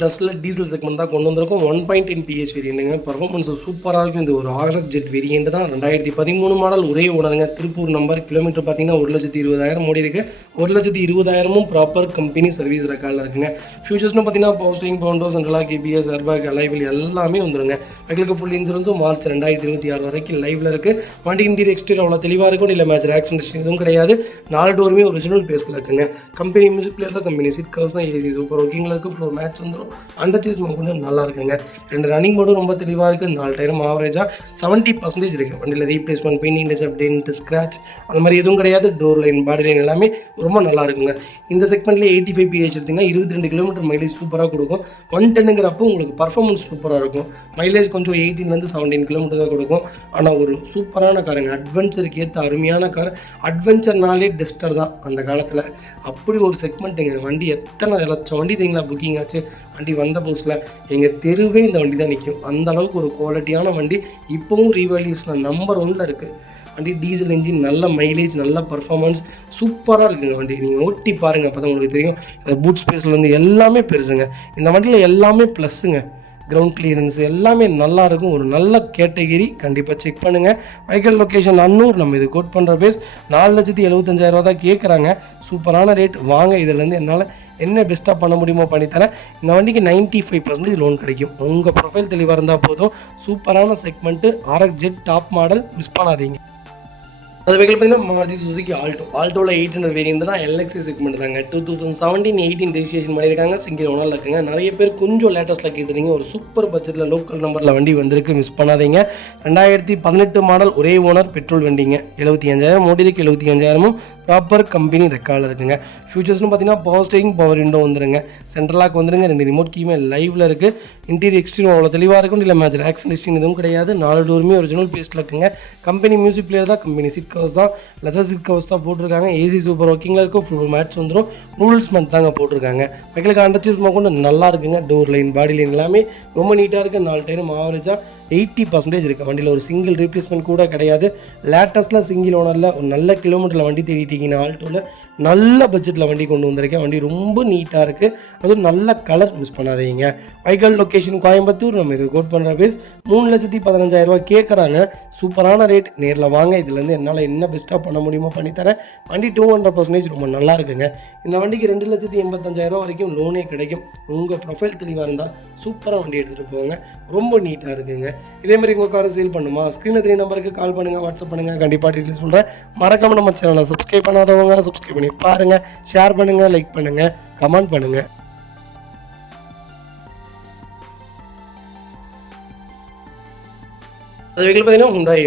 டஸ்ட்டில் டீசல் செக்மெண்ட் தான் கொண்டு வந்திருக்கும். 1.10 பிஹெச் வேரியண்ட்டுங்க. பர்ஃபார்மன்ஸ் சூப்பராக இருக்கும். இது ஒரு ஆர்எக்ஸ் ஜெட் வேரியண்ட் தான். 2013 மாடல், ஒரே ஓனருங்க. திருப்பூர் நம்பர். கிலோமீட்டர் பார்த்தீங்கன்னா 1,20,000 ஓடி இருக்கு. 1,20,000 ப்ராப்பர் கம்பெனி சர்வீஸ் ரெக்கார்டில் இருக்குங்க. ஃபியூச்சர்ஸ்னு பார்த்தீங்கன்னா power steering, power window, central lock, KBS, airbag, alloy wheel எல்லாமே வந்துருங்க. வெஹிக்கிளுக்கு ஃபுல் இன்சூரன்ஸும் மார்ச் 2026 வரைக்கும் லைவில் இருக்குது. வண்டி இன்டீரியர் எக்ஸ்டீரியர் அவ்வளோ தெளிவாக இருக்கும். இல்லை மேஜர் ஆக்சிடென்ட் எதுவும் கிடையாது. 4 டோருமே ஒரிஜினல் பேஸில் இருக்குங்க. கம்பெனி மியூசிக் பிளேயர் தான், கம்பெனி சீட் கவர்ஸ் தான், ஏசி சூப்பர் ஒர்க்கிங்கில் இருக்குது. ஃப்ளோர் மேட்ச் வந்துடும். அண்டர் சீஸ் கொஞ்சம் நல்லா இருக்குங்க. 2 ரன்னிங் போர்டும் ரொம்ப தெளிவாக இருக்குது. 4 டயரும் ஆவரேஜாக 70% இருக்குது. வண்டியில் replacement, painting touch, dent, scratch அந்த மாதிரி எதுவும் கிடையாது. டோர் லைன், பாடி லைன் எல்லாமே ரொம்ப நல்லா இருக்குங்க. இந்த செக்மெண்ட்லேயே 85 பிஹெச் எடுத்திங்கன்னா 22 கிலோமீட்டர் மைலேஜ் சூப்பராக கொடுக்கும். 110ங்கிறப்போ உங்களுக்கு பர்ஃபார்மன்ஸ் சூப்பராக இருக்கும். மைலேஜ் கொஞ்சம் 18 17 கிலோமீட்டர் தான் கொடுக்கும். ஆனால் ஒரு சூப்பரான காருங்க. அட்வென்ச்சருக்கு ஏற்ற அருமையான கார். அட்வென்ச்சர்னாலே டஸ்டர் தான் அந்த காலத்தில். அப்படி ஒரு செக்மெண்ட்டுங்க. வண்டி எத்தனை லட்சம் வண்டி தெரியுங்களா புக்கிங் ஆச்சு. வண்டி வந்த புதுசில் எங்கள் தெருவே இந்த வண்டி தான் நிற்கும். அந்த அளவுக்கு ஒரு குவாலிட்டியான வண்டி. இப்போவும் ரீவேல்யூஸில் நம்பர் 1ல் இருக்குது. வண்டி டீசல் இன்ஜின், நல்ல மைலேஜ், நல்ல பர்ஃபார்மன்ஸ் சூப்பராக இருக்குங்க வண்டி. நீங்கள் ஓட்டி பாருங்கள், அப்போ தான் உங்களுக்கு தெரியும். இந்த பூட் ஸ்பேஸ்லேருந்து எல்லாமே பெருசுங்க. இந்த வண்டியில் எல்லாமே ப்ளஸ்ஸுங்க. கிரவுண்ட் கிளியரன்ஸ் எல்லாமே நல்லாயிருக்கும். ஒரு நல்ல கேட்டகிரி. கண்டிப்பாக செக் பண்ணுங்கள். Vehicle location Annur. நம்ம இது கோட் பண்ணுற பேஸ் 4,75,000 தான் கேட்குறாங்க. சூப்பரான ரேட். வாங்க, இதிலேருந்து என்னால் என்ன பெஸ்ட்டாக பண்ண முடியுமோ பண்ணித்தரேன். இந்த வண்டிக்கு 95% லோன் கிடைக்கும். உங்கள் ப்ரொஃபைல் தெளிவாக இருந்தால் போதும். சூப்பரான segment. RX Z top model. Miss பண்ணாதீங்க. அது வெஹிக்கிள் பார்த்தீங்கன்னா மாருதி சுசுகி ஆல்டோவில் 800 வேரியண்ட் தான். எல்எக்ஸி செக்மெண்ட் தாங்க. 2017-18 ரெஜிஸ்ட்ரேஷன் பண்ணியிருக்காங்க. சிங்கிள் ஓனரில் இருக்குங்க. நிறைய பேர் கொஞ்சம் லேட்டஸ்ட்டில் கேட்டுருந்தீங்க. ஒரு சூப்பர் பட்ஜெட்டில் லோக்கல் நம்பரில் வண்டி வந்திருக்கு. மிஸ் பண்ணாதீங்க. 2018 மாடல், ஒரே ஓனர், பெட்ரோல் வண்டிங்க. 75,000 ஓடி இருக்கு. 75,000 ப்ராப்பர் கம்பெனி ரெக்கார்டில் இருக்குங்க. ஃபியூச்சர்ஸ்னு பார்த்தீங்கன்னா பவர் ஸ்டீரிங், பவர் விண்டோ வந்துருங்க. சென்ட்ரலாக் வந்துருங்க. 2 ரிமோட் கீமே லைவில் இருக்குது. இன்டீரியர் எக்ஸ்டீரியர் அவ்வளோ தெளிவாக இருக்கும். இல்லை மேஜர் ஆக்சிடென்ட் எதுவும் கிடையாது. 4 டோருமே ஒரிஜினல் பேஸ்ட்டில் இருக்குங்க. கம்பெனி மியூசிக் பிளேயர் தான், கம்பெனி சீட் கவர்ஸ் தான், லெதர் சீட் கவர்ஸ் தான் போட்டிருக்காங்க. ஏசி சூப்பர் ஒர்க்கிங்கில் இருக்கும். ஃபுல் மேட்ச் வந்துடும். நூடுல்ஸ் மந்த் தாங்க போட்டிருக்காங்க. வெஹிக்கிளுக்கு அண்டர் சீஸ் கொண்டு நல்லா இருக்குங்க. டோர் லைன், பாடி லைன் எல்லாமே ரொம்ப நீட்டாக இருக்குது. 4 டயரும் ஆவரேஜாக 80% இருக்குது. வண்டியில் ஒரு சிங்கிள் ரீப்ளேஸ்மெண்ட் கூட கிடையாது. லேட்டஸ்ட்டில் சிங்கிள் ஓனரில் ஒரு நல்ல கிலோமீட்டரில் வண்டி தேடிட்டீங்கன்னா ஆல்டோவில் நல்ல பட்ஜெட்டில் வண்டி கொண்டு வந்திருக்கேன். வண்டி ரொம்ப நீட்டாக இருக்குது. அதுவும் நல்ல கலர். மிஸ் பண்ணாதீங்க. Vehicle location Coimbatore. நம்ம இது கோட் பண்ணுற பேஸ் 3,15,000 கேட்குறாங்க. சூப்பரான ரேட். நேரில் வாங்க. இதுலேருந்து என்னால் என்ன பெஸ்ட்டாக பண்ண முடியுமோ பண்ணித்தரேன். வண்டி 200% ரொம்ப நல்லா இருக்குங்க. இந்த வண்டிக்கு 2,85,000 வரைக்கும் லோனே கிடைக்கும். உங்கள் ப்ரொஃபைல் தெளிவாக இருந்தால் சூப்பராக வண்டி எடுத்துகிட்டு போங்க. ரொம்ப நீட்டாக இருக்குங்க. இதே மாதிரி உங்கள் காரை சேல் பண்ணுமா, ஸ்க்ரீனில் 3 நம்பருக்கு கால் பண்ணுங்கள், வாட்ஸ்அப் பண்ணுங்கள். கண்டிப்பாக டீட்டெயில்ஸ் சொல்கிறேன். மறக்காம நம்ம சேனலை சப்ஸ்கிரைப் பண்ணாதவங்க சப்ஸ்கிரைப் பண்ணி பாருங்கள். ஷேர் பண்ணுங்கள், லைக் பண்ணுங்கள், கமெண்ட் பண்ணுங்கள். அது வெஹிக்கிள் பார்த்தீங்கன்னா ஹுண்டாய்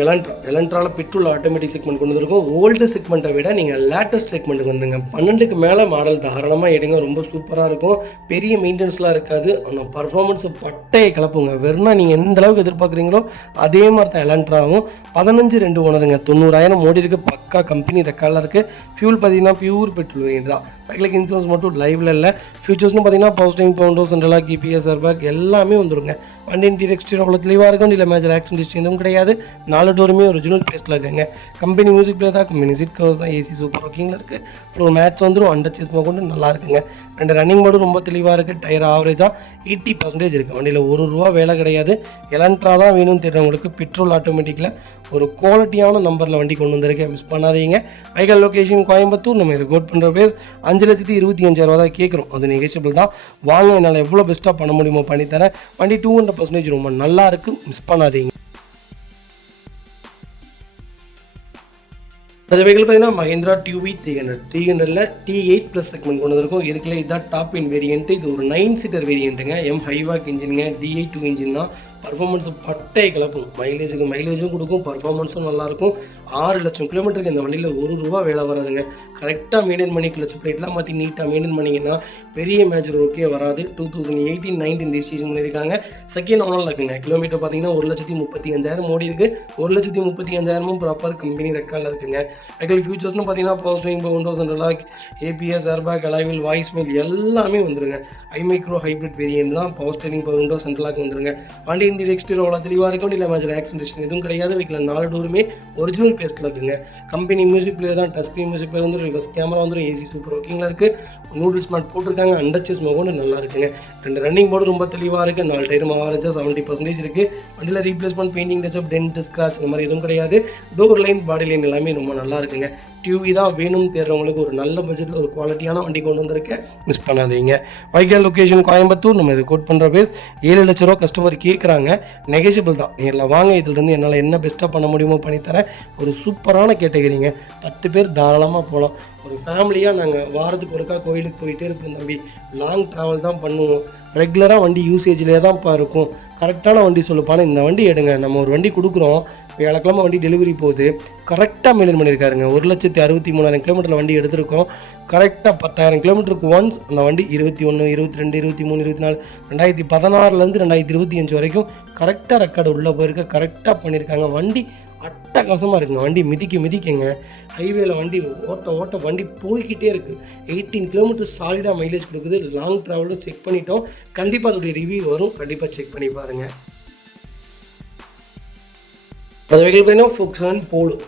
எலன்ட்ராவில் பெட்ரோல் ஆட்டோமேட்டிக் செக்மெண்ட் கொண்டு வந்திருக்கும். ஓல்டு செக்மெண்ட்டை விட நீங்கள் லேட்டஸ்ட் செக்மெண்ட்டுக்கு வந்துங்க. 12க்கு மேலே மாடல் தாராளமாக எடுங்க. ரொம்ப சூப்பராக இருக்கும். பெரிய மெயின்டெனன்ஸ்லாம் இருக்காது. ஆனால் பர்ஃபார்மன்ஸு பட்டையை கிளப்புங்க. வெறும்னா நீங்கள் எந்த அளவுக்கு எதிர்பார்க்குறீங்களோ அதே மாதிரி தான் எலன்ட்ராவும். 15 ஓனருங்க. 90,000 ஓடி இருக்குது. பக்கா கம்பெனி ரெக்கார்டில் இருக்குது. ஃபியூல் பார்த்தீங்கன்னா பியூர் பெட்ரோல் வேண்டியது தான். வெஹிக்கிளுக்கு இன்சூரன்ஸ் மட்டும் லைவில் இல்லை. ஃபியூச்சர்ஸ்னு பார்த்தீங்கன்னா power steering, power window, central lock, KBS, airbag எல்லாமே வந்துருங்க. வண்டி இன்டீரியர் எக்ஸ்டீரியர் அவ்வளோ தெளிவாக இருக்கும். இல்லை மேஜர் ஆக்சிடென்ட் எதுவும் கிடையாது. 4 டோருமே ஒரிஜினல் பேஸ்ட்டில் இருக்குங்க. கம்பெனி மியூசிக் பிளேயர் தான், கம்பெனி சீட் கவர்ஸ் தான், ஏசி சூப்பர் ஒர்க்கிங்கில் இருக்குது. ஃப்ளோர் மேட்ச் வந்துடும். அண்டர் சீஸ் கொண்டு நல்லா இருக்குங்க. 2 ரன்னிங் போர்டும் ரொம்ப தெளிவாக இருக்குது. டயர் ஆவரேஜாக 80% இருக்குது. வண்டியில் ₹1 வேலை கிடையாது. எலன்ட்ரா தான் வேணும்னு தெரிஞ்சவங்களுக்கு பெட்ரோல் ஆட்டோமேட்டிக்கில் ஒரு குவாலிட்டியான நம்பரில் வண்டி கொண்டு வந்திருக்கேன். மிஸ் பண்ணாதீங்க. Vehicle location Coimbatore. நம்ம இதை கோட் பண்ணுற பேஸ் 5,25,000 தான் கேட்குறோம். அது நெகோஷியபிள் தான். வாங்க, என்னால் எவ்வளோ பெஸ்ட்டாக பண்ண முடியுமோ பண்ணித்தரேன். வண்டி 200% ரொம்ப நல்லா இருக்குது. மிஸ் பண்ணாதீங்க. அது வெஹிக்கிள் பார்த்தீங்கன்னா மஹிந்திரா டிவி 300 T8+ செக்மெண்ட் கொண்டு வந்திருக்கும். இருக்குல்ல இதுதான் டாப் இன் வேரியன்ட். இது ஒரு 9 சீட்டர் வேரியண்ட்டுங்க. ஹைவாக் இன்ஜினுங்க. DI2 இன்ஜின் தான். பர்ஃபார்மன்ஸ் பட்டை கிளப்பும். மைலேஜும் கொடுக்கும். பர்ஃபார்மன்ஸும் நல்லாயிருக்கும். 6 லட்சம் கிலோமீட்டருக்கு இந்த வண்டியில் ₹1 வேலை வராதுங்க. கரெக்டாக மெயின்டைன் பண்ணி கிளச் பிளேட்லாம் மாற்றி நீட்டாக மெயின்டைன் பண்ணிங்கன்னா பெரிய மேஜர் ஒர்க்கே வராது. 2018-19 ரெஜிஸ்ட்ரேஷன் பண்ணியிருக்காங்க. செகண்ட் ஓனரில் இருக்குங்க. கிலோமீட்டர் பார்த்தீங்கன்னா 1,35,000 ஓடி இருக்குது. 1,35,000 ப்ராப்பர் கம்பெனி ரெக்கார்டில் இருக்குங்க. வெஹிக்கிள் ஃபியூச்சர்ஸ்னு பார்த்தீங்கன்னா power steering, windows central lock, ABS, airbag, alloy wheel, voice mail எல்லாமே வந்துருங்க. மைக்ரோ ஹைப்ரிட் வேரியன்ட் தான். Power steering, windows central lock வந்துருங்க. வண்டி இன்டீரியர் எக்ஸ்டீரியர் அவ்வளோ தெளிவாக இருக்கும். இல்லை மேஜர் ஆக்சிடென்ட் எதுவும் கிடையாது. வெஹிக்கிள் 4 டோருமே ஒரிஜினல் பேஸ்ட்டில் இருக்குங்க. கம்பெனி மியூசிக் பிளேயர் தான். டச் ஸ்க்ரீன் மியூசிக் பிளேயர் வந்து ரிவர்ஸ் கேமரா வந்துடும். ஏசி சூப்பர் ஒர்க்கிங்கில் இருக்குது. நூடுல்ஸ் ஸ்மார்ட் போட்டிருக்காங்க. அண்டர்ச்சேஸ் மகோண்டு நல்லா இருக்குங்க. 2 ரன்னிங் போர்டு ரொம்ப தெளிவாக இருக்குது. 4 டயரும் ஆவரேஜாக 70% இருக்குது. வண்டியில் replacement, painting touch up, dent, scratch இந்த மாதிரி எதுவும் கிடையாது. டோர் லைன், பாடி லைன் எல்லாமே ரொம்ப நல்லா இருக்குங்க. டியூவி தான் வேணும் தேடுறவங்களுக்கு ஒரு நல்ல பட்ஜெட்டில் ஒரு குவாலிட்டியான வண்டி கொண்டு வந்திருக்கேன். மிஸ் பண்ணாதீங்க. வைக்கல் லொக்கேஷன் கோயம்புத்தூர். நம்ம இது கோட் பண்ணுற பேஸ் 7 லட்ச ரூபா கஸ்டமர் கேட்குறாங்க. நெகோஷியபிள் தான். நேரில் வாங்க. இதிலிருந்து என்னால் என்ன பெஸ்ட்டாக பண்ண முடியுமோ பண்ணித்தரேன். ஒரு சூப்பரான கேட்டகரிங்க. 10 பேர் தாராளமாக போகலாம். ஒரு ஃபேமிலியாக நாங்கள் வாரத்துக்கு ஒருக்கா கோயிலுக்கு போயிட்டே இருப்போம் தம்பி. லாங் ட்ராவல் தான் பண்ணுவோம். ரெகுலராக வண்டி யூசேஜ்லேயே தான் இருக்கும். கரெக்டான வண்டி சொல்லுப்பான இந்த வண்டி எடுங்க. நம்ம ஒரு வண்டி கொடுக்குறோம். வியாழக்கிழமை வண்டி டெலிவரி போகுது. கரெக்டாக மெயின்டைன் பண்ணியிருக்காருங்க. 1,63,000 கிலோமீட்டரில் வண்டி எடுத்திருக்கோம். கரெக்டாக 10,000 கிலோமீட்டருக்கு ஒன்ஸ் அந்த வண்டி 21, 22, 23, 24, 2016 2025 வரைக்கும் கரெக்டாக ரெக்கார்டு உள்ளே போயிருக்க. கரெக்டாக பண்ணியிருக்காங்க. வண்டி அட்டகாசமாக இருக்குங்க. வண்டி மிதிக்குங்க. ஹைவேல வண்டி ஓட்ட வண்டி போய்கிட்டே இருக்குது. 18 கிலோமீட்டர் சாலிடாக மைலேஜ் கொடுக்குது. லாங் ட்ராவலும் செக் பண்ணிட்டோம். கண்டிப்பாக அதோடைய ரிவ்யூ வரும். கண்டிப்பாக செக் பண்ணி பாருங்கள். அது வெஹிக்கிள் பார்த்தீங்கன்னா Volkswagen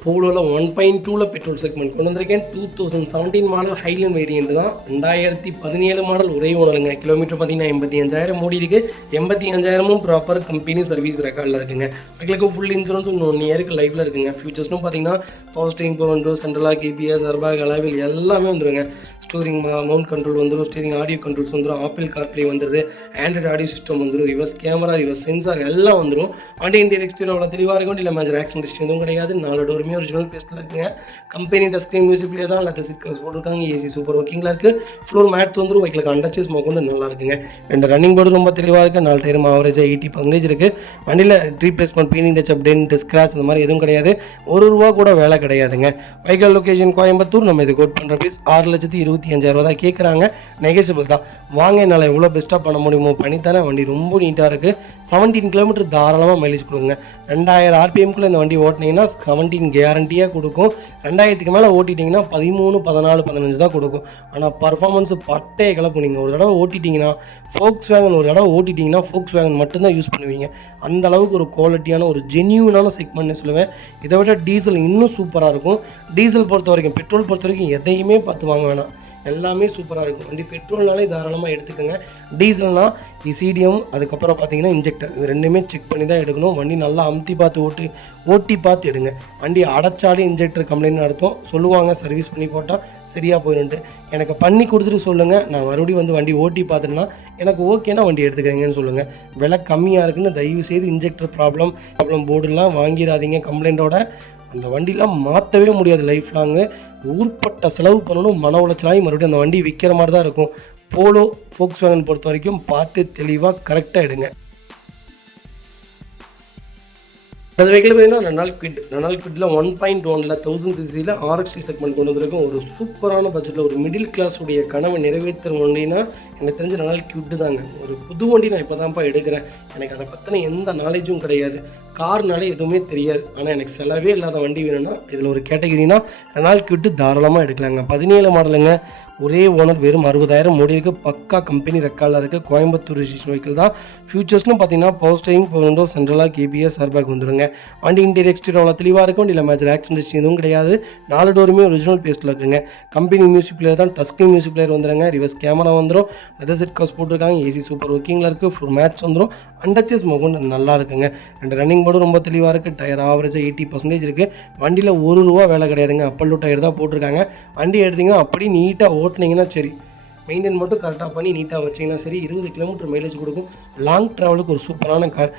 போலோவில் 1.2 பெட்ரோல் செக்மெண்ட் கொண்டு வந்திருக்கேன். 2017 மாடல் ஹைலைன் வேரியன்ட் தான். 2017 மாடல் ஒரே ஓனருங்க. கிலோமீட்டர் பார்த்தீங்கன்னா 85,000 ஓடி இருக்குது. 85,000 ப்ராப்பர் கம்பெனி சர்வீஸ் ரெக்கார்டில் இருக்குங்க. வெஹிக்கிளுக்கு ஃபுல் இன்சூரன்ஸ் 1 இயருக்கு லைஃப்பில் இருக்குங்க. ஃபியூச்சர்ஸ்னு பார்த்தீங்கன்னா power steering, windows central lock, ABS, airbag, alloy wheel எல்லாமே வந்துருங்க. ஸ்டோரிங் மவுண்ட் கண்ட்ரோல் வந்துடும். ஸ்டீரிங் ஆடியோ கண்ட்ரோல்ஸ் வந்துடும். ஆப்பிள் கார்ப்ளே வந்துடுது. ஆண்ட்ராய்டு ஆடியோ சிஸ்டம் வந்துடும். ரிவர்ஸ் கேமரா, ரிவர்ஸ் சென்சார் எல்லாம் வந்துடும். வண்டி இன்டீரியர் எக்ஸ்டீரியர் அவ்வளோ தெளிவாக இருக்கும். இல்லை மேஜர் ஆக்சிடென்ட் எதுவும் கிடையாது. 4 டோருமே ஒரிஜினல் பேஸ்ட்டில் இருக்குங்க. Company touch screen music player தான். லெதர் சீட் கவர்ஸ் போட்டிருக்காங்க. ஏசி சூப்பர் ஒர்க்கிங்கில் இருக்குது. ஃப்ளோர் மேட்ஸ் வந்துடும். வெஹிக்கிளுக்கு அண்டர்ச்சேஸ் மோக்கொண்டு நல்லா இருக்குங்க. 2 ரன்னிங் போர்டு ரொம்ப தெளிவாக இருக்குது. 4 டயரும் ஆவரேஜாக 80% இருக்குது. வண்டியில் replacement, painting touch up, dent, scratch இந்த மாதிரி எதுவும் கிடையாது. ₹1 கூட வேலை கிடையாதுங்க. Vehicle location Coimbatore. நம்ம இது கோட் பண்ணுற பீஸ் 6,25,000 தான் கேட்குறாங்க. நெகோஷியபிள் தான். வாங்க, என்னால் எவ்வளோ பெஸ்ட்டாக பண்ண முடியுமோ பண்ணித்தரேன். வண்டி ரொம்ப நீட்டாக இருக்குது. 17 கிலோமீட்டர் தாராளமாக மைலேஜ் கொடுங்க. 2000 RPMக்குள்ளே இந்த வண்டி ஓட்டினீங்கன்னா 17 கேரண்டியாக கொடுக்கும். 2000க்கு மேலே ஓட்டிட்டிங்கன்னா 13, 14, 15 தான் கொடுக்கும். ஆனால் பர்ஃபார்மன்ஸு பட்டையை கிளப்பு. நீங்கள் ஒரு தடவை ஓட்டிட்டிங்கன்னா Volkswagen மட்டும்தான் யூஸ் பண்ணுவீங்க. அந்த அளவுக்கு ஒரு குவாலிட்டியான ஒரு ஜென்யூனான செக்மெண்ட்னு சொல்லுவேன். இதை விட டீசல் இன்னும் சூப்பராக இருக்கும். டீசல் பொறுத்த வரைக்கும், பெட்ரோல் பொறுத்த வரைக்கும் எதையுமே பார்த்து வாங்க வேணாம். எல்லாமே சூப்பராக இருக்கும். வண்டி பெட்ரோல்னாலே தாராளமாக எடுத்துக்கோங்க. டீசல்னால் இசிடிஎம், அதுக்கப்புறம் பார்த்தீங்கன்னா இன்ஜெக்டர், இது ரெண்டுமே செக் பண்ணி தான் எடுக்கணும். வண்டி நல்லா அமுத்தி பார்த்து ஓட்டி பார்த்து எடுங்க. வண்டி அடைச்சாலே இன்ஜெக்டர் கம்ப்ளைண்ட் நடத்தும் சொல்லுவாங்க. சர்வீஸ் பண்ணி போட்டால் சரியாக போயிடும்ட்டு. எனக்கு பண்ணி கொடுத்துட்டு சொல்லுங்கள். நான் மறுபடியும் வந்து வண்டி ஓட்டி பார்த்துட்டுனா எனக்கு ஓகேனா வண்டி எடுத்துக்கிறீங்கன்னு சொல்லுங்கள். விலை கம்மியாக இருக்குன்னு தயவு செய்து இன்ஜெக்டர் ப்ராப்ளம் போர்டுலாம் வாங்கிடாதீங்க. கம்ப்ளைண்ட்டோட அந்த வண்டிலாம் மாற்றவே முடியாது. லைஃப் லாங்கு ஊர்பட்ட செலவு பண்ணணும். மன உளைச்சலாகி மறுபடியும் அந்த வண்டி விற்கிற மாதிரி தான் இருக்கும். போலோ Volkswagen பொறுத்த வரைக்கும் பார்த்து தெளிவாக கரெக்டாக எடுங்க. அது வெஹிக்கிள் பார்த்தீங்கன்னா ரெனால்ட் குவிட்டில் 1.1 1000cc RXT செக்மெண்ட் கொண்டு வந்திருக்கும். ஒரு சூப்பரான பட்ஜெட்டில் ஒரு மிடில் கிளாஸ் உடைய கனவை நிறைவேற்ற வண்டினா எனக்கு தெரிஞ்ச ரெனால்ட் குவிட் தாங்க. ஒரு புது வண்டி நான் இப்போ தான்ப்பா எடுக்கிறேன். எனக்கு அதை பற்றின எந்த நாலேஜும் கிடையாது. கார்னாலே எதுவுமே தெரியாது. ஆனால் எனக்கு செலவே இல்லாத வண்டி வேணும்னா இதில் ஒரு கேட்டகிரினா ரெனால்ட் குவிட் தாராளமாக எடுக்கலாங்க. 17 மாடலுங்க. ஒரே ஓனர், வெறும் 60,000 ஓடி இருக்குது. பக்கா கம்பெனி ரெக்கார்டில் இருக்குது. கோயம்புத்தூர் ரிஜிஸ்ட்ரேஷன் வெஹிக்கிள் தான். ஃபியூச்சர்ஸ்னு பார்த்தீங்கன்னா power steering, windows central lock, ABS, airbag வந்துருங்க. வண்டி இன்டீரியர் எக்ஸ்டீரியர் அவ்வளோ தெளிவாக இருக்கும். இல்லை மேஜர் ஆக்சிடென்ட் எதுவும் கிடையாது. 4 டோருமே ஒரிஜினல் பேஸ்ட்டில் இருக்குங்க. கம்பெனி மியூசிக் பிளேயர் தான். டச் ஸ்க்ரீன் மியூசிக் பிளேயர் வந்துருங்க. ரிவர்ஸ் கேமரா வந்துடும். லெதர் சீட் கவர்ஸ் போட்டிருக்காங்க. ஏசி சூப்பர் ஒர்க்கிங்கில் இருக்குது. ஃபுல் மேட்ச் வந்துடும். அண்டர்ச்சேஸ் மோகன் நல்லா இருக்குங்க. 2 ரன்னிங் போர்டும் ரொம்ப தெளிவாக இருக்குது. டயர் ஆவரேஜாக 80% இருக்குது. வண்டியில் ₹1 வேலை கிடையாதுங்க. அப்பல்லோ டயர் தான் போட்டிருக்காங்க. வண்டி எடுத்திங்கன்னா அப்படி நீட்டாக ஓட்டினீங்கன்னா சரி. மெயின்டைன் மட்டும் கரெக்டாக பண்ணி நீட்டாக வச்சிங்கன்னா சரி. 20 கிலோமீட்டர் மைலேஜ் கொடுக்கும். லாங் ட்ராவலுக்கு ஒரு சூப்பரான கார்.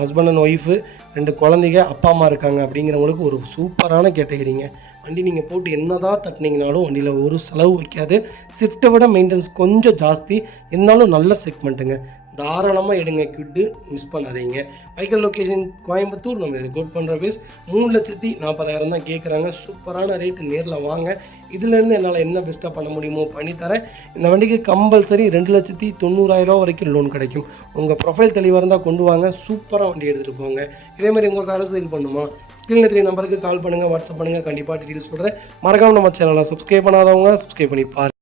ஹஸ்பண்ட் அண்ட் ஒய்ஃபு, 2 குழந்தைங்க, அப்பா அம்மா இருக்காங்க அப்படிங்கிறவங்களுக்கு ஒரு சூப்பரான கேட்டகிரிங்க. வண்டி நீங்கள் போட்டு என்ன தான் தட்டினீங்கனாலும் வண்டியில் ஒரு செலவு வைக்காது. ஸ்விஃப்ட்டை விட மெயின்டெனன்ஸ் கொஞ்சம் ஜாஸ்தி இருந்தாலும் நல்ல செக்மெண்ட்டுங்க. தாராளமாக எடுங்க. குவிட்டு மிஸ் பண்ணாதீங்க. வைக்கல் லொக்கேஷன் கோயம்புத்தூர். நம்ம இது கோட் பண்ணுற பேஸ் 3,40,000 தான் கேட்குறாங்க. சூப்பரான ரேட்டு. நேரில் வாங்க. இதிலேருந்து என்னால் என்ன பெஸ்ட்டாக பண்ண முடியுமோ பண்ணித்தரேன். இந்த வண்டிக்கு கம்பல்சரி 2,90,000 வரைக்கும் லோன் கிடைக்கும். உங்கள் ப்ரொஃபைல் தெளிவாக இருந்தால் கொண்டு வாங்க. சூப்பராக வண்டி எடுத்துகிட்டு போங்க. இது இதே மாதிரி உங்கள் காரை சேல் பண்ணுமா? ஸ்க்ரீனில் 3 நம்பருக்கு கால் பண்ணுங்கள், வாட்ஸ்அப் பண்ணுங்கள், கண்டிப்பாக டீட்டெயில்ஸ் சொல்கிறேன். மறக்காமல் நம்ம சேனலை சப்ஸ்கிரைப் பண்ணாதவங்க சப்ஸ்கிரைப் பண்ணி பாருங்கள்.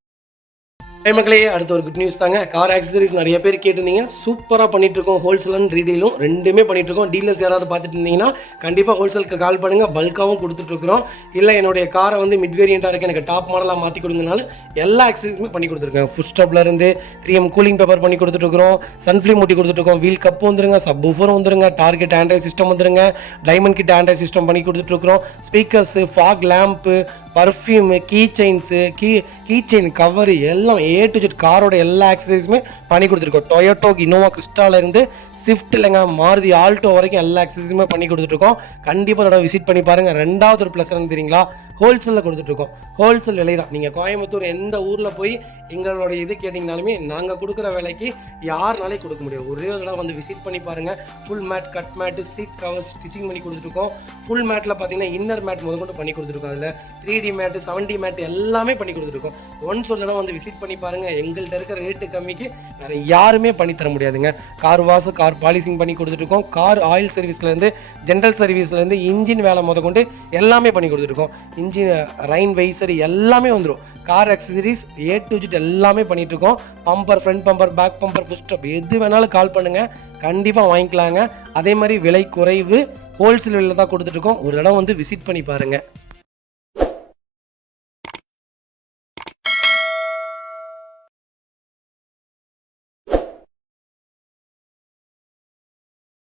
மக்களே, அடுத்த ஒரு குட் நியூஸ் தாங்க. கார் ஆக்சசரிஸ் நிறைய பேர் கேட்டிருந்தீங்க. சூப்பராக பண்ணிகிட்ருக்கோம். ஹோல்சேல் அண்ட் ரீடெயிலும் ரெண்டுமே பண்ணிகிட்ருக்கோம். டீலர்ஸ் யாராவது பார்த்துட்டு இருந்தீங்கன்னா கண்டிப்பாக ஹோல்சேலுக்கு கால் பண்ணுங்கள். பல்காகவும் கொடுத்துட்ருக்குறோம். இல்லை என்னுடைய காரை வந்து மிட் வேரியண்ட்டாக இருக்குது, எனக்கு டாப் மாடலாக மாற்றி கொடுங்கனாலும் எல்லா ஆக்சசரிஸுமே பண்ணி கொடுத்துருக்கேன். ஃபுட் ஸ்டாப்லேருந்து 3M கூலிங் பேப்பர் பண்ணி கொடுத்துட்ருக்குறோம். சன்ஃப்ளீம் ஊட்டி கொடுத்துட்ருக்கோம். வீல் கப்பு வந்துருங்க, சப் ஊஃபர் வந்துருங்க, டார்கெட் ஆண்ட்ராய்ட் சிஸ்டம் வந்துருங்க, டைமண்ட் கிட் ஆண்ட்ராய்ட் சிஸ்டம் பண்ணி கொடுத்துட்ருக்குறோம். Speakers, fog lamp, perfume, key chains, key chain cover எல்லாம் A to Z காரோட எல்லா ஆக்சசரிஸுமே பண்ணி கொடுத்துருக்கோம். டொயோட்டோ இனோவா கிறிஸ்டாலேருந்து ஸ்விஃப்ட் இல்லைங்க, மாருதி ஆல்டோ வரைக்கும் எல்லா ஆக்சசரிஸுமே பண்ணி கொடுத்துட்ருக்கோம். கண்டிப்பாக அதோட விசிட் பண்ணி பாருங்கள். ரெண்டாவது ஒரு ப்ளஸ் என்ன தெரியுங்களா, ஹோல்சேலில் கொடுத்துட்ருக்கோம். ஹோல்சேல் விலை தான். நீங்கள் கோயம்புத்தூர் எந்த ஊரில் போய் எங்களோட இது கேட்டிங்கனாலுமே நாங்கள் கொடுக்குற விலைக்கு யாருனாலே கொடுக்க முடியாது. ஒரே ஒரு தடவை வந்து விசிட் பண்ணி பாருங்கள். Full mat, cut mat, seat cover stitching பண்ணி கொடுத்துருக்கோம். ஃபுல் மேட்டில் பார்த்தீங்கன்னா இன்னர் மேட் முதற்கொண்டு பண்ணி கொடுத்துருக்கோம். அதில் 3D மேட்டு, 7D மேட்டு எல்லாமே பண்ணி கொடுத்துருக்கோம். ஒன்ஸ் ஒரு தடவை வந்து விசிட் பண்ணி பாருங்கள். எங்கள்கிட்ட இருக்கிற ரேட்டு கம்மிக்கு வேறு யாருமே பண்ணி தர முடியாதுங்க. கார் வாஷ், கார் பாலிசிங் பண்ணி கொடுத்துருக்கோம். கார் ஆயில் சர்வீஸ்லேருந்து, ஜென்ரல் சர்வீஸ்லேருந்து, இன்ஜின் வேலை முதற்கொண்டு எல்லாமே பண்ணி கொடுத்துருக்கோம். இன்ஜின் ரைன் வைசர் எல்லாமே வந்துடும். Car accessories A to Z எல்லாமே பண்ணிகிட்ருக்கோம். Bumper, front bumper, back bumper, foot stop எது வேணாலும் கால் பண்ணுங்கள், கண்டிப்பாக வாங்கிக்கலாங்க. அதே மாதிரி விலை குறைவு, ஹோல்சேல் விலையில் தான் கொடுத்துட்ருக்கோம். ஒரு இடம் வந்து விசிட் பண்ணி பாருங்கள்.